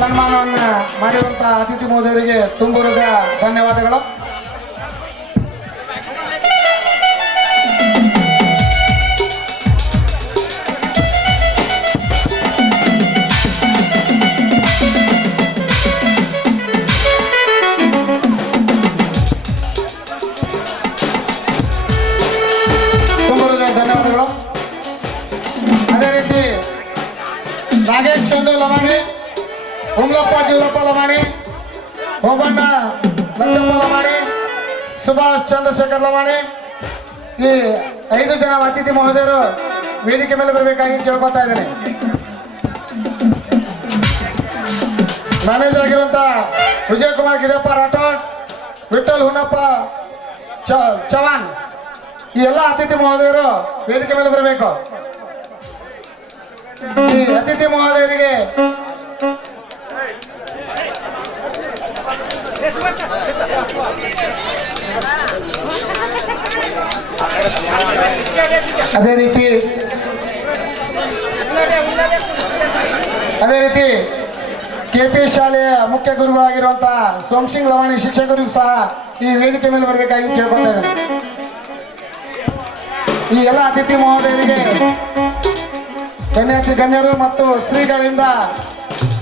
ಸನ್ಮಾನವನ್ನು ಮಾಡಿರುವಂತಹ ಅತಿಥಿ ಮಹೋದಯರಿಗೆ ತುಂಬು ಹೃದಯ ಧನ್ಯವಾದಗಳು. ತುಂಬು ಹೃದಯ ಧನ್ಯವಾದಗಳು. ಅದೇ ರೀತಿ ನಾಗೇಶ್ ಚಂದು ಲಮಾಣಿ, ಹುಮ್ಲಪ್ಪ ಜೀವಲಪ್ಪ ಲಮಾಣಿ, ಹೋಬಣ್ಣ ಲಕ್ಷಪ್ಪ ಲಮಾಣಿ, ಸುಭಾಷ್ ಚಂದ್ರಶೇಖರ್ ಲಮಾಣಿ, ಈ 5 ಜನ ಅತಿಥಿ ಮಹೋದಯರು ವೇದಿಕೆ ಮೇಲೆ ಬರಬೇಕಾಗಿ ಕೇಳ್ಕೊತಾ ಇದ್ದೇನೆ. ಮ್ಯಾನೇಜರ್ ಆಗಿರುವಂತಹ ವಿಜಯಕುಮಾರ್ ಗಿರಿಯಪ್ಪ ರಾಠೋಡ್, ವಿಠಲ್ ಹುನಪ್ಪ ಚವಾನ್, ಈ ಎಲ್ಲ ಅತಿಥಿ ಮಹೋದಯರು ವೇದಿಕೆ ಮೇಲೆ ಬರಬೇಕು. ಈ ಅತಿಥಿ ಮಹೋದಯರಿಗೆ ಅದೇ ರೀತಿ ಕೆಪಿ ಶಾಲೆಯ ಮುಖ್ಯ ಗುರುಗಳಾಗಿರುವಂತಹ ಸೋಮಸಿಂಗ್ ಲವಾಣಿ ಶಿಕ್ಷಕರಿಗೂ ಸಹ ಈ ವೇದಿಕೆ ಮೇಲೆ ಬರಬೇಕಾಗಿ ಕೇಳ್ಕೊತಾ ಇದ್ದೇನೆ. ಈ ಎಲ್ಲ ಅತಿಥಿ ಮಹೋದಯರಿಗೆ ಗಣ್ಯರು ಮತ್ತು ಶ್ರೀಗಳಿಂದ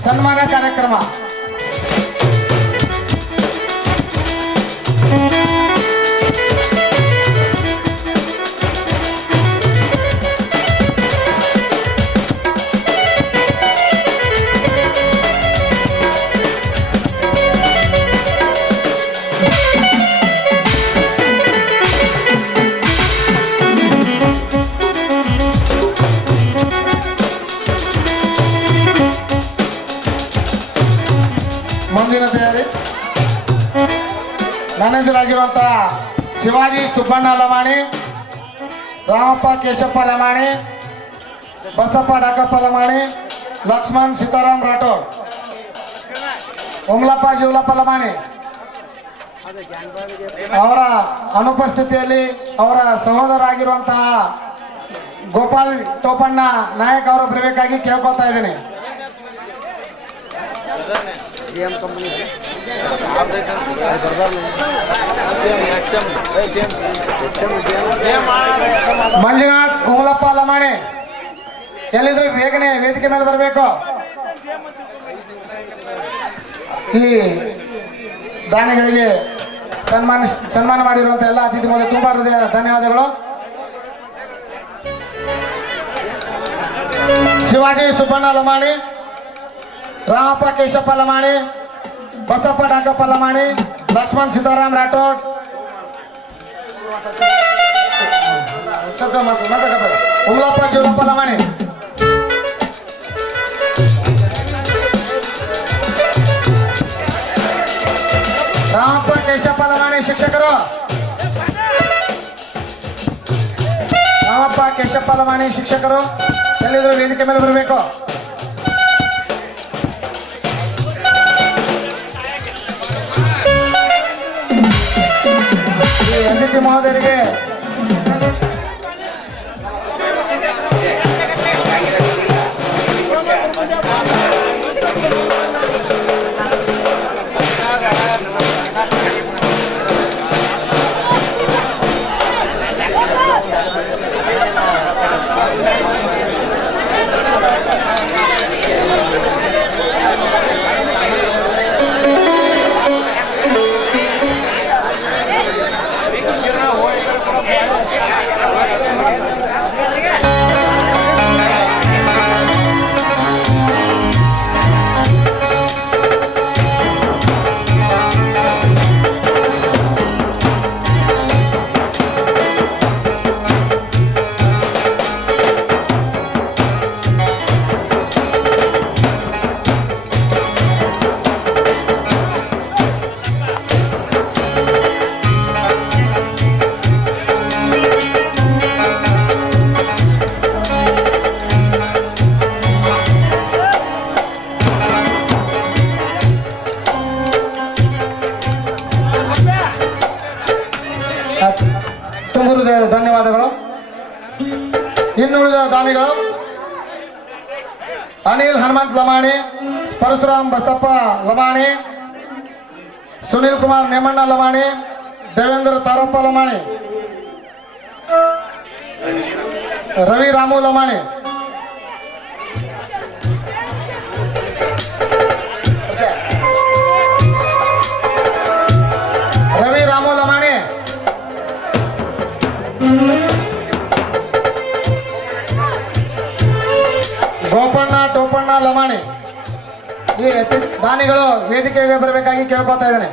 ಸನ್ಮಾನ ಕಾರ್ಯಕ್ರಮ. ಮುಂದಿನ ತಯಾರಿ ಮ್ಯಾನೇಜರ್ ಆಗಿರುವಂತಹ ಶಿವಾಜಿ ಸುಬ್ಬಣ್ಣ ಲಮಾಣಿ, ರಾಮಪ್ಪ ಕೇಶಪ್ಪ ಲಮಾಣಿ, ಬಸಪ್ಪ ಡಾಕಪ್ಪ ಲಮಾಣಿ, ಲಕ್ಷ್ಮಣ್ ಸೀತಾರಾಮ್ ರಾಠೋಡ್, ಉಮ್ಲಪ್ಪ ಜೀವಲಪ್ಪ ಲಮಾಣಿ ಅವರ ಅನುಪಸ್ಥಿತಿಯಲ್ಲಿ ಅವರ ಸಹೋದರ ಆಗಿರುವಂತಹ ಗೋಪಾಲ್ ಟೋಪಣ್ಣ ನಾಯಕ್ ಅವರು ಬರಬೇಕಾಗಿ ಕೇಳ್ಕೊತಾ ಇದ್ದೀನಿ. ಮಂಜುನಾಥ್ ಉಮಲಪ್ಪ ಲಮಾಣಿ ಎಲ್ಲಿದ್ರು ಬೇಗನೆ ವೇದಿಕೆ ಮೇಲೆ ಬರಬೇಕು. ಈ ದಾನಿಗಳಿಗೆ ಸನ್ಮಾನ ಮಾಡಿರುವಂತ ಎಲ್ಲ ಅತಿಥಿ ಮೊದಲು ತುಂಬಾ ಹೃದಯ ಧನ್ಯವಾದಗಳು. ಶಿವಾಜಿ ಸುಬ್ಬಣ್ಣ ಲಮಾಣಿ, ರಾಮಪ್ಪ ಕೇಶಪ್ಪ ಲಮಾಣಿ, ಬಸಪ್ಪ ಡಾಕಪ್ಪ ಲಮಾಣಿ, ಲಕ್ಷ್ಮಣ್ ಸೀತಾರಾಮ್ ರಾಠೋಡ್, ಉಮ್ಲಪ್ಪ ಜೀವಲಪ್ಪ ಲಮಾಣಿ, ಶಿಕ್ಷಕರು ರಾಮಪ್ಪ ಕೇಶಪ್ಪ ಲಮಾಣಿ ಶಿಕ್ಷಕರು ಎಲ್ಲಿದ್ರು ವೇದಿಕೆ ಮೇಲೆ ಬರಬೇಕು. ಈ ಅತಿಥಿ ಮಹೋದಯರಿಗೆ ತುಂಬ ಹೃದಯದ ಧನ್ಯವಾದಗಳು. ಇನ್ನುಳಿದ ದಾನಿಗಳು ಅನಿಲ್ ಹನುಮಂತ್ ಲಮಾಣಿ, ಪರಶುರಾಮ್ ಬಸಪ್ಪ ಲಮಾಣಿ, ಸುನಿಲ್ ಕುಮಾರ್ ನೇಮಣ್ಣ ಲಮಾಣಿ, ದೇವೇಂದ್ರ ತಾರಪ್ಪ ಲಮಾಣಿ, ರವಿ ರಾಮು ಲಮಾಣಿ, ರವಿ ರಾಮು ಲಮಾಣಿ, ಗೋಪಣ್ಣ ಟೋಪಣ್ಣ ಲಮಾಣಿ. ಈ ದಾನಿಗಳು ವೇದಿಕೆಗೆ ಬರಬೇಕಾಗಿ ಕೇಳ್ಕೊತಾ ಇದ್ದೇನೆ.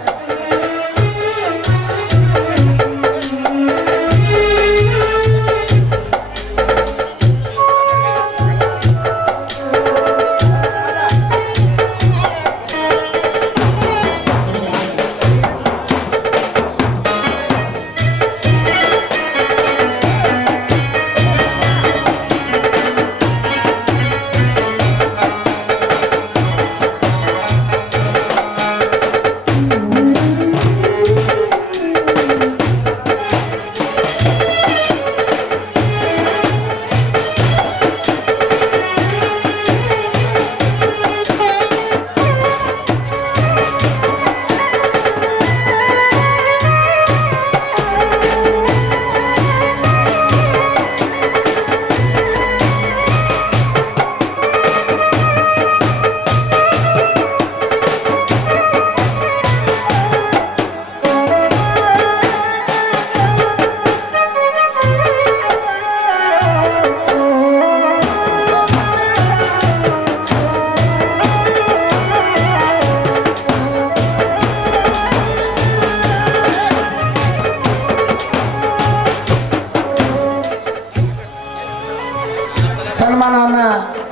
ಸನ್ಮಾನವನ್ನು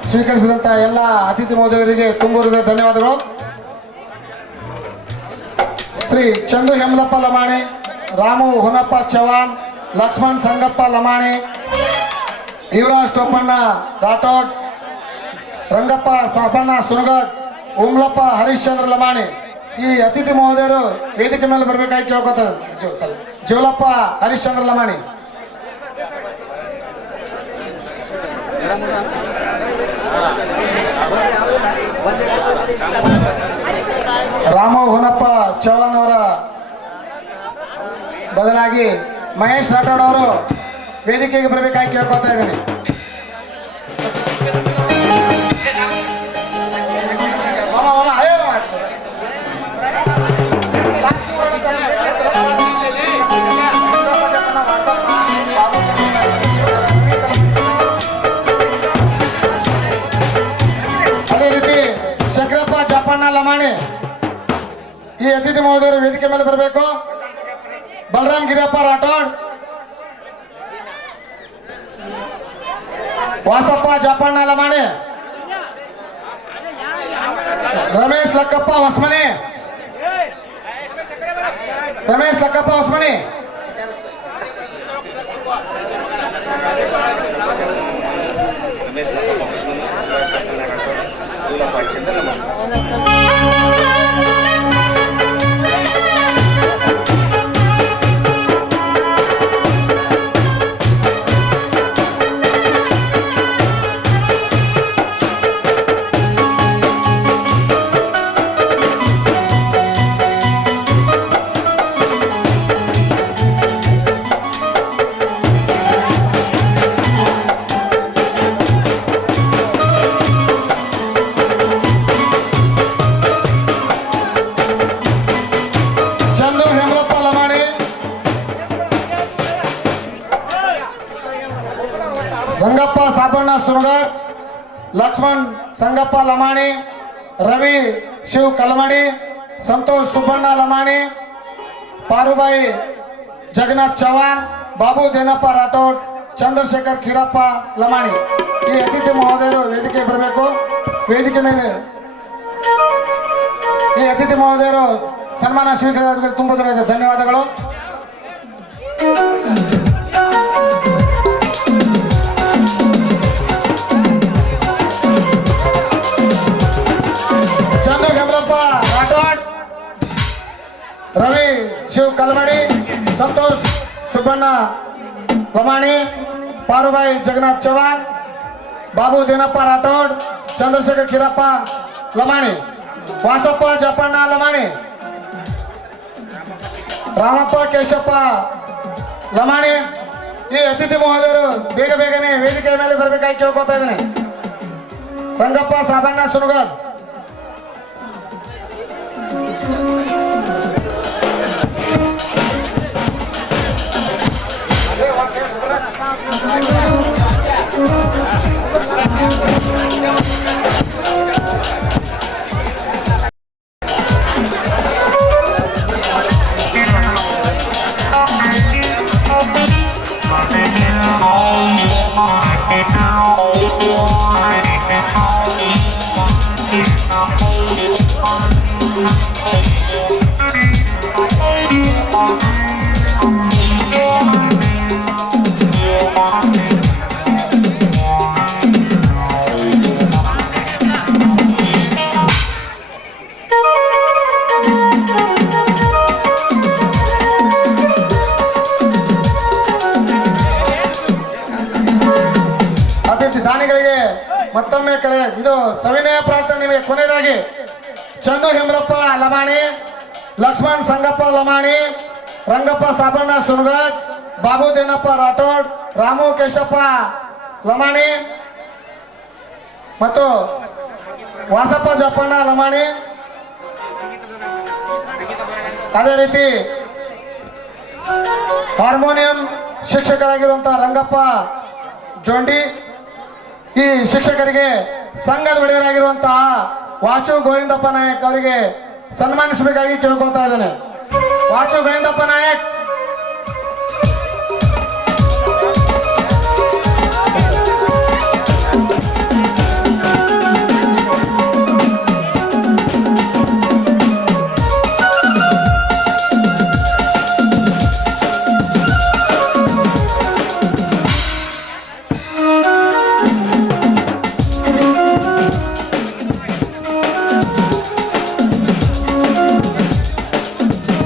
ಸ್ವೀಕರಿಸಿದಂಥ ಎಲ್ಲ ಅತಿಥಿ ಮಹೋದಯರಿಗೆ ತುಂಬ ಹೃದಯದ ಧನ್ಯವಾದಗಳು. ಶ್ರೀ ಚಂದು ಹೆಮ್ಲಪ್ಪ ಲಮಾಣಿ, ರಾಮು ಹುನಪ್ಪ ಚವಾನ್, ಲಕ್ಷ್ಮಣ್ ಸಂಗಪ್ಪ ಲಮಾಣಿ, ಯುವರಾಜ್ ಟೋಪಣ್ಣ ರಾಠೋಡ್, ರಂಗಪ್ಪ ಸಾಪಣ್ಣ ಸುನಗದ್, ಉಮ್ಲಪ್ಪ ಹರಿಶ್ಚಂದ್ರ ಲಮಾಣಿ. ಈ ಅತಿಥಿ ಮಹೋದಯರು ವೇದಿಕೆ ಮೇಲೆ ಬರಬೇಕಾಗಿ ಕೇಳ್ಕೊತಾರೆ. ಜೀವಲಪ್ಪ ಹರಿಶ್ಚಂದ್ರ ಲಮಾಣಿ, ರಾಮು ಹುನಪ್ಪ ಚವಾನ್ ಅವರ ಬದಲಾಗಿ ಮಹೇಶ್ ರಾಠೋಡ್ ಅವರು ವೇದಿಕೆಗೆ ಬರಬೇಕಾಗಿ ಕೇಳ್ಕೊತಾ ಇದ್ದೀನಿ. ಅದೇ ರೀತಿ ಶಂಕರಪ್ಪ ಜಾಪಣ್ಣ ಲಮಾಣಿ ಈ ಅತಿಥಿ ಮಹೋದಯರು ವೇದಿಕೆ ಮೇಲೆ ಬರಬೇಕು. ಬಲರಾಮ್ ಗಿರಿಯಪ್ಪ ರಾಠೋಡ್, ವಾಸಪ್ಪ ಜಾಪಣ್ಣ ಲಮಾಣಿ, ರಮೇಶ್ ಲಕ್ಕಪ್ಪ ಹೊಸಮನೆ, ರಮೇಶ್ ಲಕ್ಕಪ್ಪ ಹೊಸಮನಿ, ಚಂದು ಹೇಮಲಪ್ಪ ಲಮಾಣಿ, ರಂಗಪ್ಪ ಸಾಬಣ್ಣ ಸುರಗರ್, ಲಕ್ಷ್ಮಣ್ ಸಂಗಪ್ಪ ಲಮಾಣಿ, ರವಿ ಶಿವ್ ಕಲಮಡಿ, ಸಂತೋಷ್ ಸುಬ್ಬಣ್ಣ ಲಮಾಣಿ, ಪಾರುಬಾಯಿ ಜಗನ್ನಾಥ್ ಚವಾಣ್, ಬಾಬು ದೇನಪ್ಪ ರಾಠೋಡ್, ಚಂದ್ರಶೇಖರ್ ಖೀರಪ್ಪ ಲಮಾಣಿ. ಈ ಅತಿಥಿ ಮಹೋದಯರು ವೇದಿಕೆ ಬರಬೇಕು. ವೇದಿಕೆ ಮೇಲೆ ಈ ಅತಿಥಿ ಮಹೋದಯರು ಸನ್ಮಾನ ಸ್ವೀಕರಿಸಿದ ತುಂಬ ಧನ್ಯವಾದಗಳು. ಚಂದು ಹೇಮಲಪ್ಪ ರಾಠೋಡ್, ರವಿ ಶಿವ್ ಕಲ್ಮಡಿ, ಸಂತೋಷ್ ಸುಬ್ಬಣ್ಣ ಲಮಾಣಿ, ಪಾರುಬಾಯಿ ಜಗನ್ನಾಥ್ ಚವಾಣ್, ಬಾಬು ದೇನಪ್ಪ ರಾಠೋಡ್, ಚಂದ್ರಶೇಖರ್ ಖೀರಪ್ಪ ಲಮಾಣಿ, ವಾಸಪ್ಪ ಜಪಣ್ಣ ಲಮಾಣಿ, ರಾಮಪ್ಪ ಕೇಶಪ್ಪ ಲಮಾಣಿ. ಈ ಅತಿಥಿ ಮಹೋದಯರು ಬೇಗ ಬೇಗನೆ ವೇದಿಕೆಯ ಮೇಲೆ ಬರಬೇಕಾಗಿ ಕೇಳ್ಕೊತಾ ಇದ್ದೇನೆ. ರಂಗಪ್ಪ ಸಾಬಣ್ಣ ಸುರಗರ್, ಅತಿಥಿ ದಾನಿಗಳಿಗೆ ಮತ್ತೊಮ್ಮೆ ಕರೆ. ಇದು ಸವಿನಯ ಪ್ರಾರ್ಥನೆ. ನಿಮಗೆ ಕೊನೆಯದಾಗಿ ಚಂದು ಹೇಮಲಪ್ಪ ಲಮಾಣಿ, ಲಕ್ಷ್ಮಣ್ ಸಂಗಪ್ಪ ಲಮಾಣಿ, ರಂಗಪ್ಪ ಸಾಬಣ್ಣ ಸುರಗರ್, ಬಾಬು ದೇನಪ್ಪ ರಾಠೋಡ್, ರಾಮು ಕೇಶಪ್ಪ ಲಮಾಣಿ ಮತ್ತು ವಾಸಪ್ಪ ಜಪ್ಪಣ್ಣ ಲಮಾಣಿ, ಅದೇ ರೀತಿ ಹಾರ್ಮೋನಿಯಂ ಶಿಕ್ಷಕರಾಗಿರುವಂತಹ ರಂಗಪ್ಪ ಜೋಂಡಿ, ಈ ಶಿಕ್ಷಕರಿಗೆ ಸಂಘದ ಒಡೆಯರಾಗಿರುವಂತಹ ವಾಚು ಗೋವಿಂದಪ್ಪ ನಾಯಕ್ ಅವರಿಗೆ ಸನ್ಮಾನಿಸಬೇಕಾಗಿ ಕೇಳ್ಕೊತಾ ಇದ್ದೇನೆ. ವಾಚು ಗೋವಿಂದಪ್ಪ ನಾಯಕ್.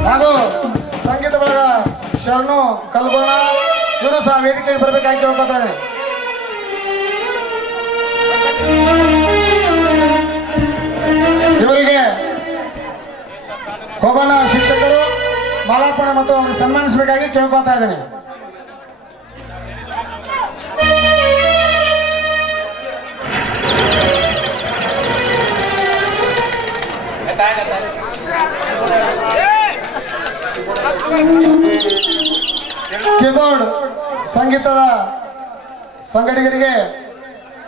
ಹಾಗೂ ಸಂಗೀತ ಬಳಗ ಶರಣು ಕಲ್ಗೋಣ ಇವರು ಸಹ ವೇದಿಕೆಗೆ ಬರಬೇಕಾಗಿ ಕೇಳ್ಕೊತಾ ಇದ್ದೇನೆ. ಇವರಿಗೆ ಹೋಗೋಣ ಶಿಕ್ಷಕರು ಮಾಲಾರ್ಪಣೆ ಮತ್ತು ಅವರಿಗೆ ಸನ್ಮಾನಿಸಬೇಕಾಗಿ ಕೇಳ್ಕೊತಾ ಇದ್ದೇನೆ. ಕೀಬೋರ್ಡ್ ಸಂಗೀತದ ಸಂಗಡಿಗರಿಗೆ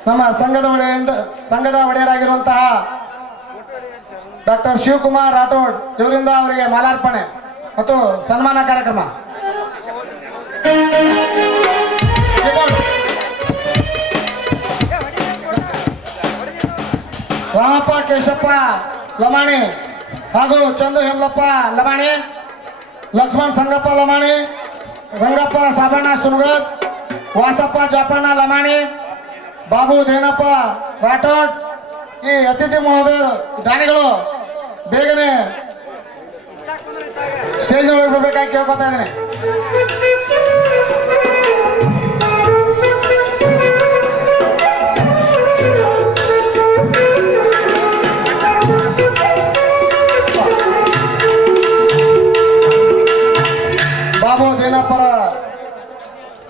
ನಮ್ಮ ಸಂಘದ ಒಡೆಯರಾಗಿರುವಂತಹ ಡಾಕ್ಟರ್ ಶಿವಕುಮಾರ್ ರಾಠೋಡ್ ಇವರಿಂದ ಅವರಿಗೆ ಮಾಲಾರ್ಪಣೆ ಮತ್ತು ಸನ್ಮಾನ ಕಾರ್ಯಕ್ರಮ. ರಾಮಪ್ಪ ಕೇಶಪ್ಪ ಲಮಾಣಿ ಹಾಗೂ ಚಂದು ಹೇಮಲಪ್ಪ ಲಮಾಣಿ, ಲಕ್ಷ್ಮಣ್ ಸಂಗಪ್ಪ ಲಮಾಣಿ, ರಂಗಪ್ಪ ಸಾಬಣ್ಣ ಸುನಗದ್, ವಾಸಪ್ಪ ಜಾಪಣ್ಣ ಲಮಾಣಿ, ಬಾಬು ದೇನಪ್ಪ ರಾಠೋಡ್. ಈ ಅತಿಥಿ ಮಹೋದಯರು ದಾನಿಗಳು ಬೇಗನೆ ಸ್ಟೇಜ್ ಒಳಗೆ ಬರ್ಬೇಕಾಗಿ ಕೇಳ್ಕೊತಾ ಇದ್ದೀನಿ. ಬಾಬು ದೇನಪ್ಪರ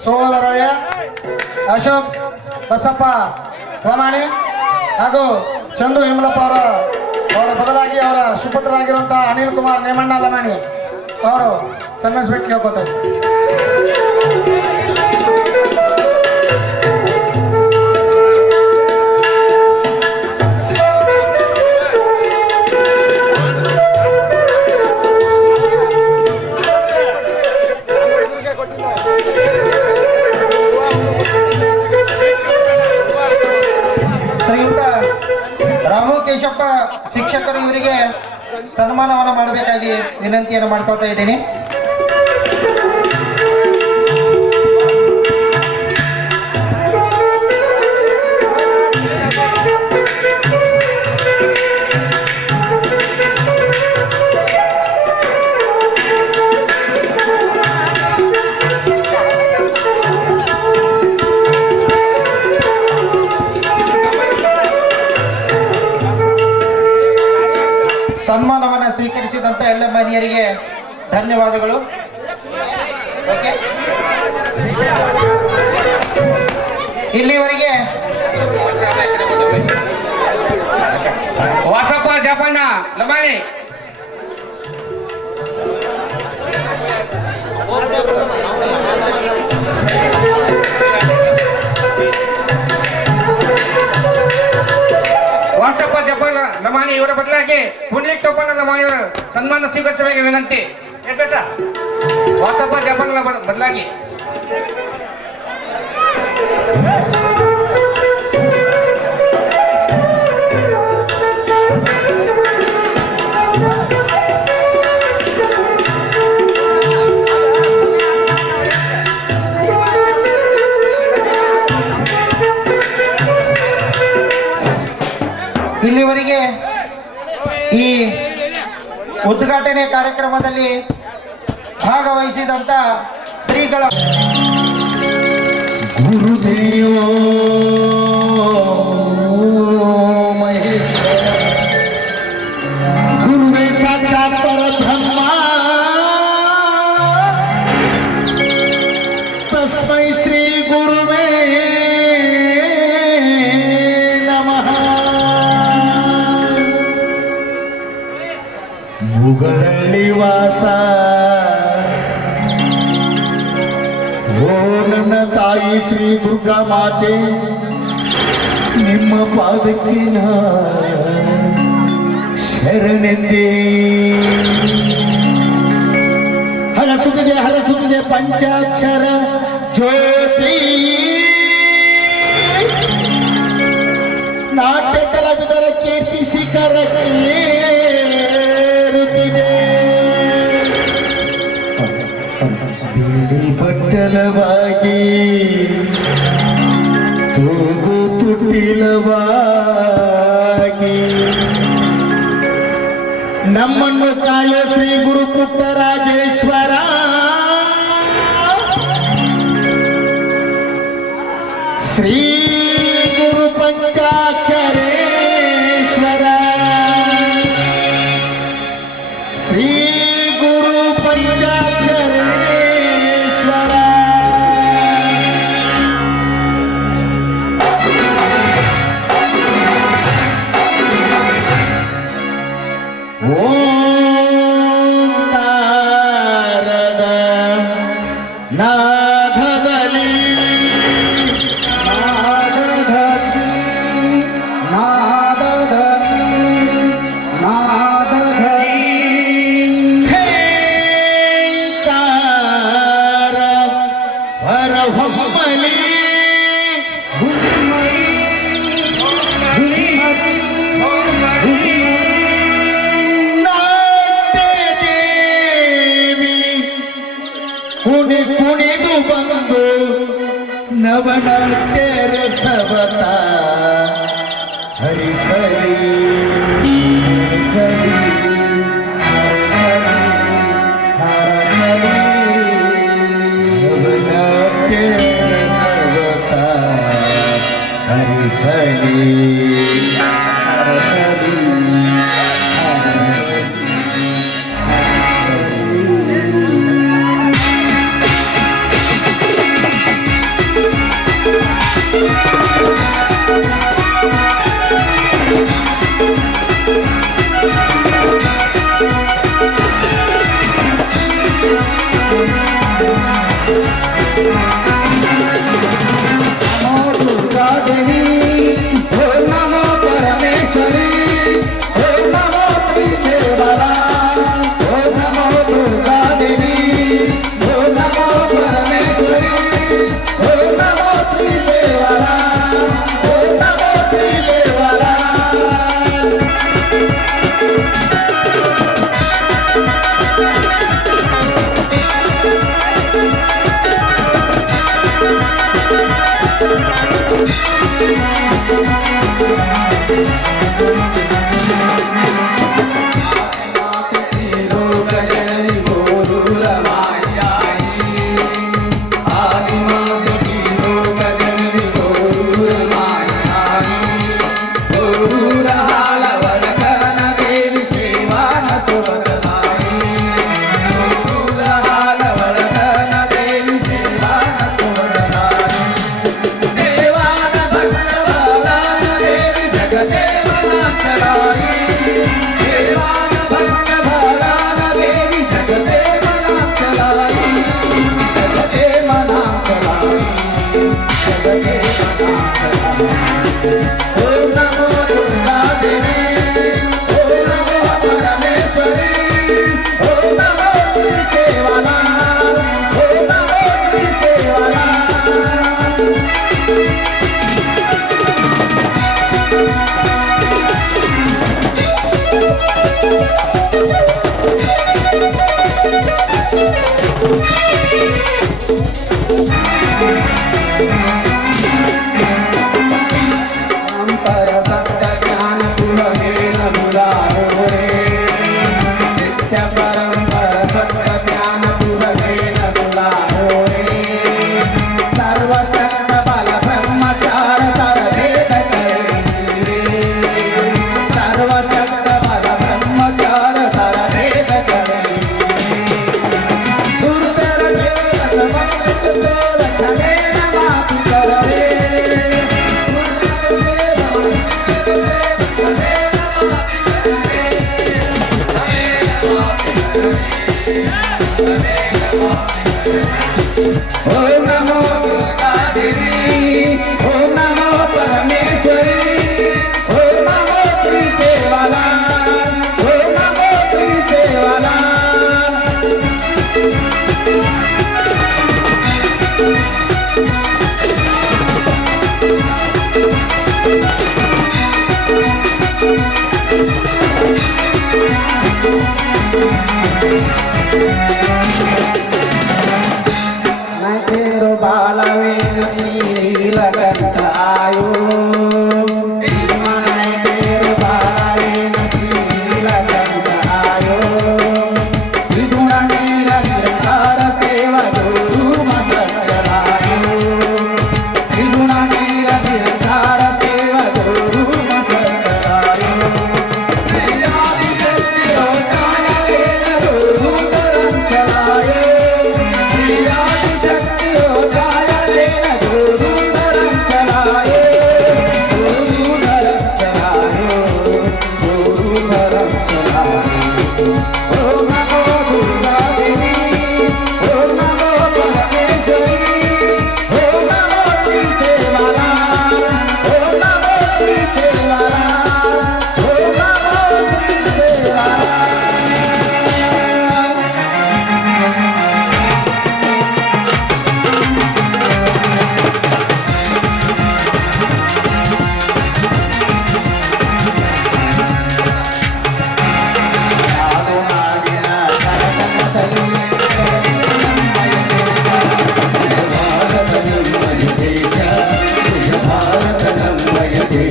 ಸೋದರಳಿಯ ಅಶೋಕ್ ಬಸಪ್ಪ ಲಮಾಣಿ ಹಾಗೂ ಚಂದು ಹಿಮಲಪ್ಪ ಅವರ ಬದಲಾಗಿ ಅವರ ಸುಪುತ್ರರಾಗಿರುವಂತಹ ಅನಿಲ್ ಕುಮಾರ್ ನೇಮಣ್ಣ ಲಮಾಣಿ ಅವರು ಸನ್ಮಾನಿಸಬೇಕು ಕೇಳ್ಕೊತಾರೆ. ಶ್ರೀಯುತ ರಾಮು ಕೇಶಪ್ಪ ಶಿಕ್ಷಕರು ಇವರಿಗೆ ಸನ್ಮಾನವನ್ನು ಮಾಡಬೇಕಾಗಿ ವಿನಂತಿಯನ್ನು ಮಾಡ್ಕೊಳ್ತಾ ಇದ್ದೀನಿ. ಸನ್ಮಾನವನ್ನು ಸ್ವೀಕರಿಸಿದಂತ ಎಲ್ಲ ಮಹಿಳೆಯರಿಗೆ ಧನ್ಯವಾದಗಳು. ಓಕೆ, ಇಲ್ಲಿವರೆಗೆ ವಾಸಪ್ಪ ಜಾಪಣ್ಣ ಲಮಾಣಿ, ವಾಸಪ್ಪ ಜಪ್ಪಣ್ಣ ಲಮಾಣಿ ಇವರ ಬದಲಾಗಿ ಪುಂಡ್ಲಿಕ್ ಟೋಪಣ್ಣ ಲಮಾಣಿಯವರ ಸನ್ಮಾನ ಸ್ವೀಕರಿಸಬೇಕು ವಿನಂತಿ. ಯಾಕೆ ಸರ್ ವಾಸಪ್ಪ ಜಪ್ಪಣ್ಣ ಬದಲಾಗಿ ಇಲ್ಲಿವರೆಗೆ ಈ ಉದ್ಘಾಟನೆ ಕಾರ್ಯಕ್ರಮದಲ್ಲಿ ಭಾಗವಹಿಸಿದಂತ ಶ್ರೀಗಳ ಗುರುದೇವ ಮಹೇಶ್ವರ ಗುರುವೇ ಸಾಕ್ಷಾತ್ ಪರಬ್ರಹ್ಮ ತಸ್ಮೈ ಶ್ರೀ ಗುರುವೇ ನಮಃ. ಮುಗಳಳ್ಳಿ ವಾಸ ಓ ನನ್ನ ತಾಯಿ ಶ್ರೀ ದುರ್ಗಾ ಮಾತೆ, ನಿಮ್ಮ ಪಾದಕ್ಕೆ ನಾ ಶರಣೆಂದೇ. ಹರಸುತ್ತಿದೆ ಪಂಚಾಕ್ಷರ ಜ್ಯೋತಿ, ನಾಟ್ಯ ಕಲಾವಿದರ ಕೀರ್ತಿ ಶಿಖರಕ್ಕೆ ಏರುತ್ತಿದೆ. ಬಿಳಿ ಬಟ್ಟಲವಾಗಿ ತೂಗು ತುಟ್ಟಿಲವಾಗಿ ನಮ್ಮನ್ನು ಕಾಯೋ ಶ್ರೀ ಗುರು ಪುಟ್ಟರಾಜೇಶ್ವರ, ಶ್ರೀ ಗುರು ಪಂಚಾಕ್ಷರೇಶ್ವರ, ಶ್ರೀ ಗುರು ಪಂಚಾಕ್ಷರೇಶ್ವರ. ಓಂಕಾರದ ನಾದದಲ್ಲಿ ಕೂಡಿ ಕುಣಿದು ಬಂದು ನವನಾಟ್ಯ ರಸವತ ಹರಿಸಲಿ ಹರಿಸಲಿ ನವನಾಟ್ಯ ರಸವತ ಹರಿಸಲಿ ನಮೋ ದುರ್ಗಾದೇವಿ ಓ ನಮೋ ಪರಮೇಶ್ವರಿ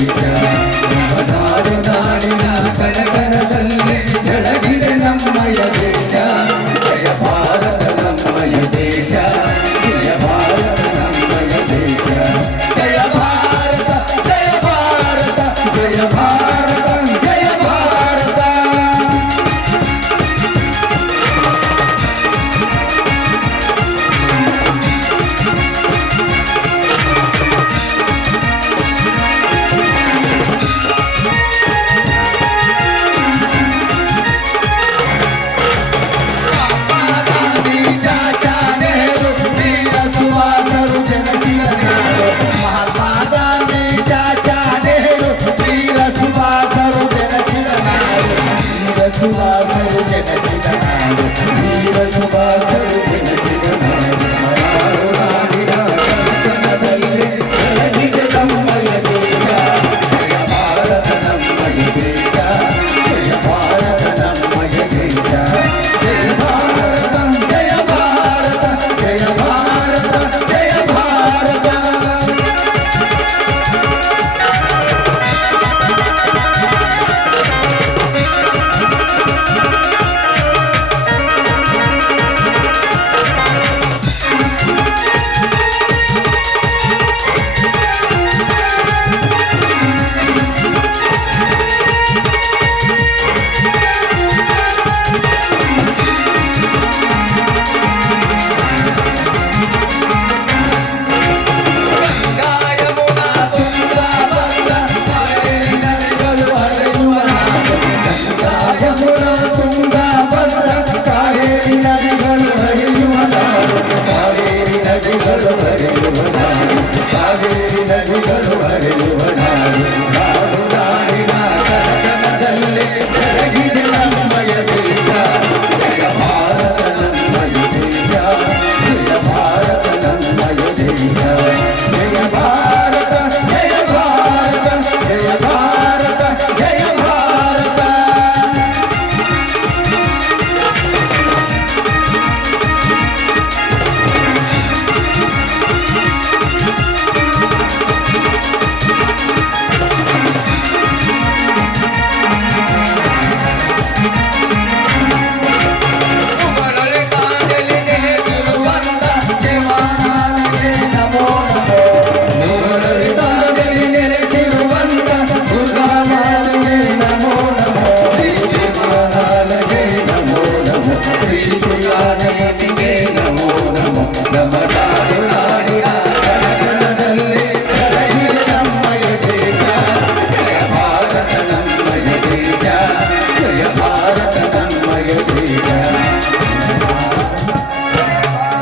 ದೇಶ ನಾಡು ನಾಡಿನ ಕನಕನದಲ್ಲಿ ಬೆಳಗಿದೆ ನಮ್ಮಯ ದೇಶ ಜಯ ಭಾರತ ನಮ್ಮಯ ದೇಶ ಜಯ ಭಾರತ ನಮ್ಮಯ ದೇಶ ಜಯ ಭಾರತ ಜಯ ಭಾರತ ಜಯ ಭಾರತ ಜಯ ಭಾರತ. ಮಹಾತ್ಮ ಗಾಂಧಿ ಚಾಚಾ ನೆಹರು ವೀರ ಸುಭಾಷರು ಜನಿಸಿದ ನಾಡು ವೀರ ಸುಭಾಷರು ಜನಿಸಿದ ನಾಡು ವೀರ ಸುಭಾಷರು ಜನಿಸಿದ ನಾಡು ನಾಡು ನಾಡಿನ ಕನಕನದಲ್ಲಿ ಬೆಳಗಿದೆ ನಮ್ಮಯ ದೇಶ ಜಯ ಭಾರತ ನಮ್ಮಯ ದೇಶ ಜಯ ಭಾರತ ನಮ್ಮಯ ದೇಶ ಜಯ ಭಾರತ ಜಯ ಭಾರತ ಜಯ ಭಾರತ ಜಯ ಭಾರತ. ಯಮುನಾ ತುಂಗಾ ಭದ್ರಾ ಕಾವೇರಿ ನದಿಗಳು ಹರಿಯುವ ನಾಡು ಕಾವೇರಿ ನದಿಗಳು ಹರಿಯುವ ನಾಡು ಕಾವೇರಿ ನದಿಗಳು ಹರಿಯುವ ನಾಡು ನಾಡು ನಾಡಿನ ಕನಕನದಲ್ಲಿ ಬೆಳಗಿದೆ ನಮ್ಮಯ ದೇಶ ಜಯ ಭಾರತ ನಮ್ಮಯ ದೇಶ ಜಯ ಭಾರತ ನಮ್ಮಯ ದೇಶ ಜಯ ಭಾರತ ಜಯ ಭಾರತ ಜಯ ಭಾರತ ಜಯ ಭಾರತ.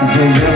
ಜಯ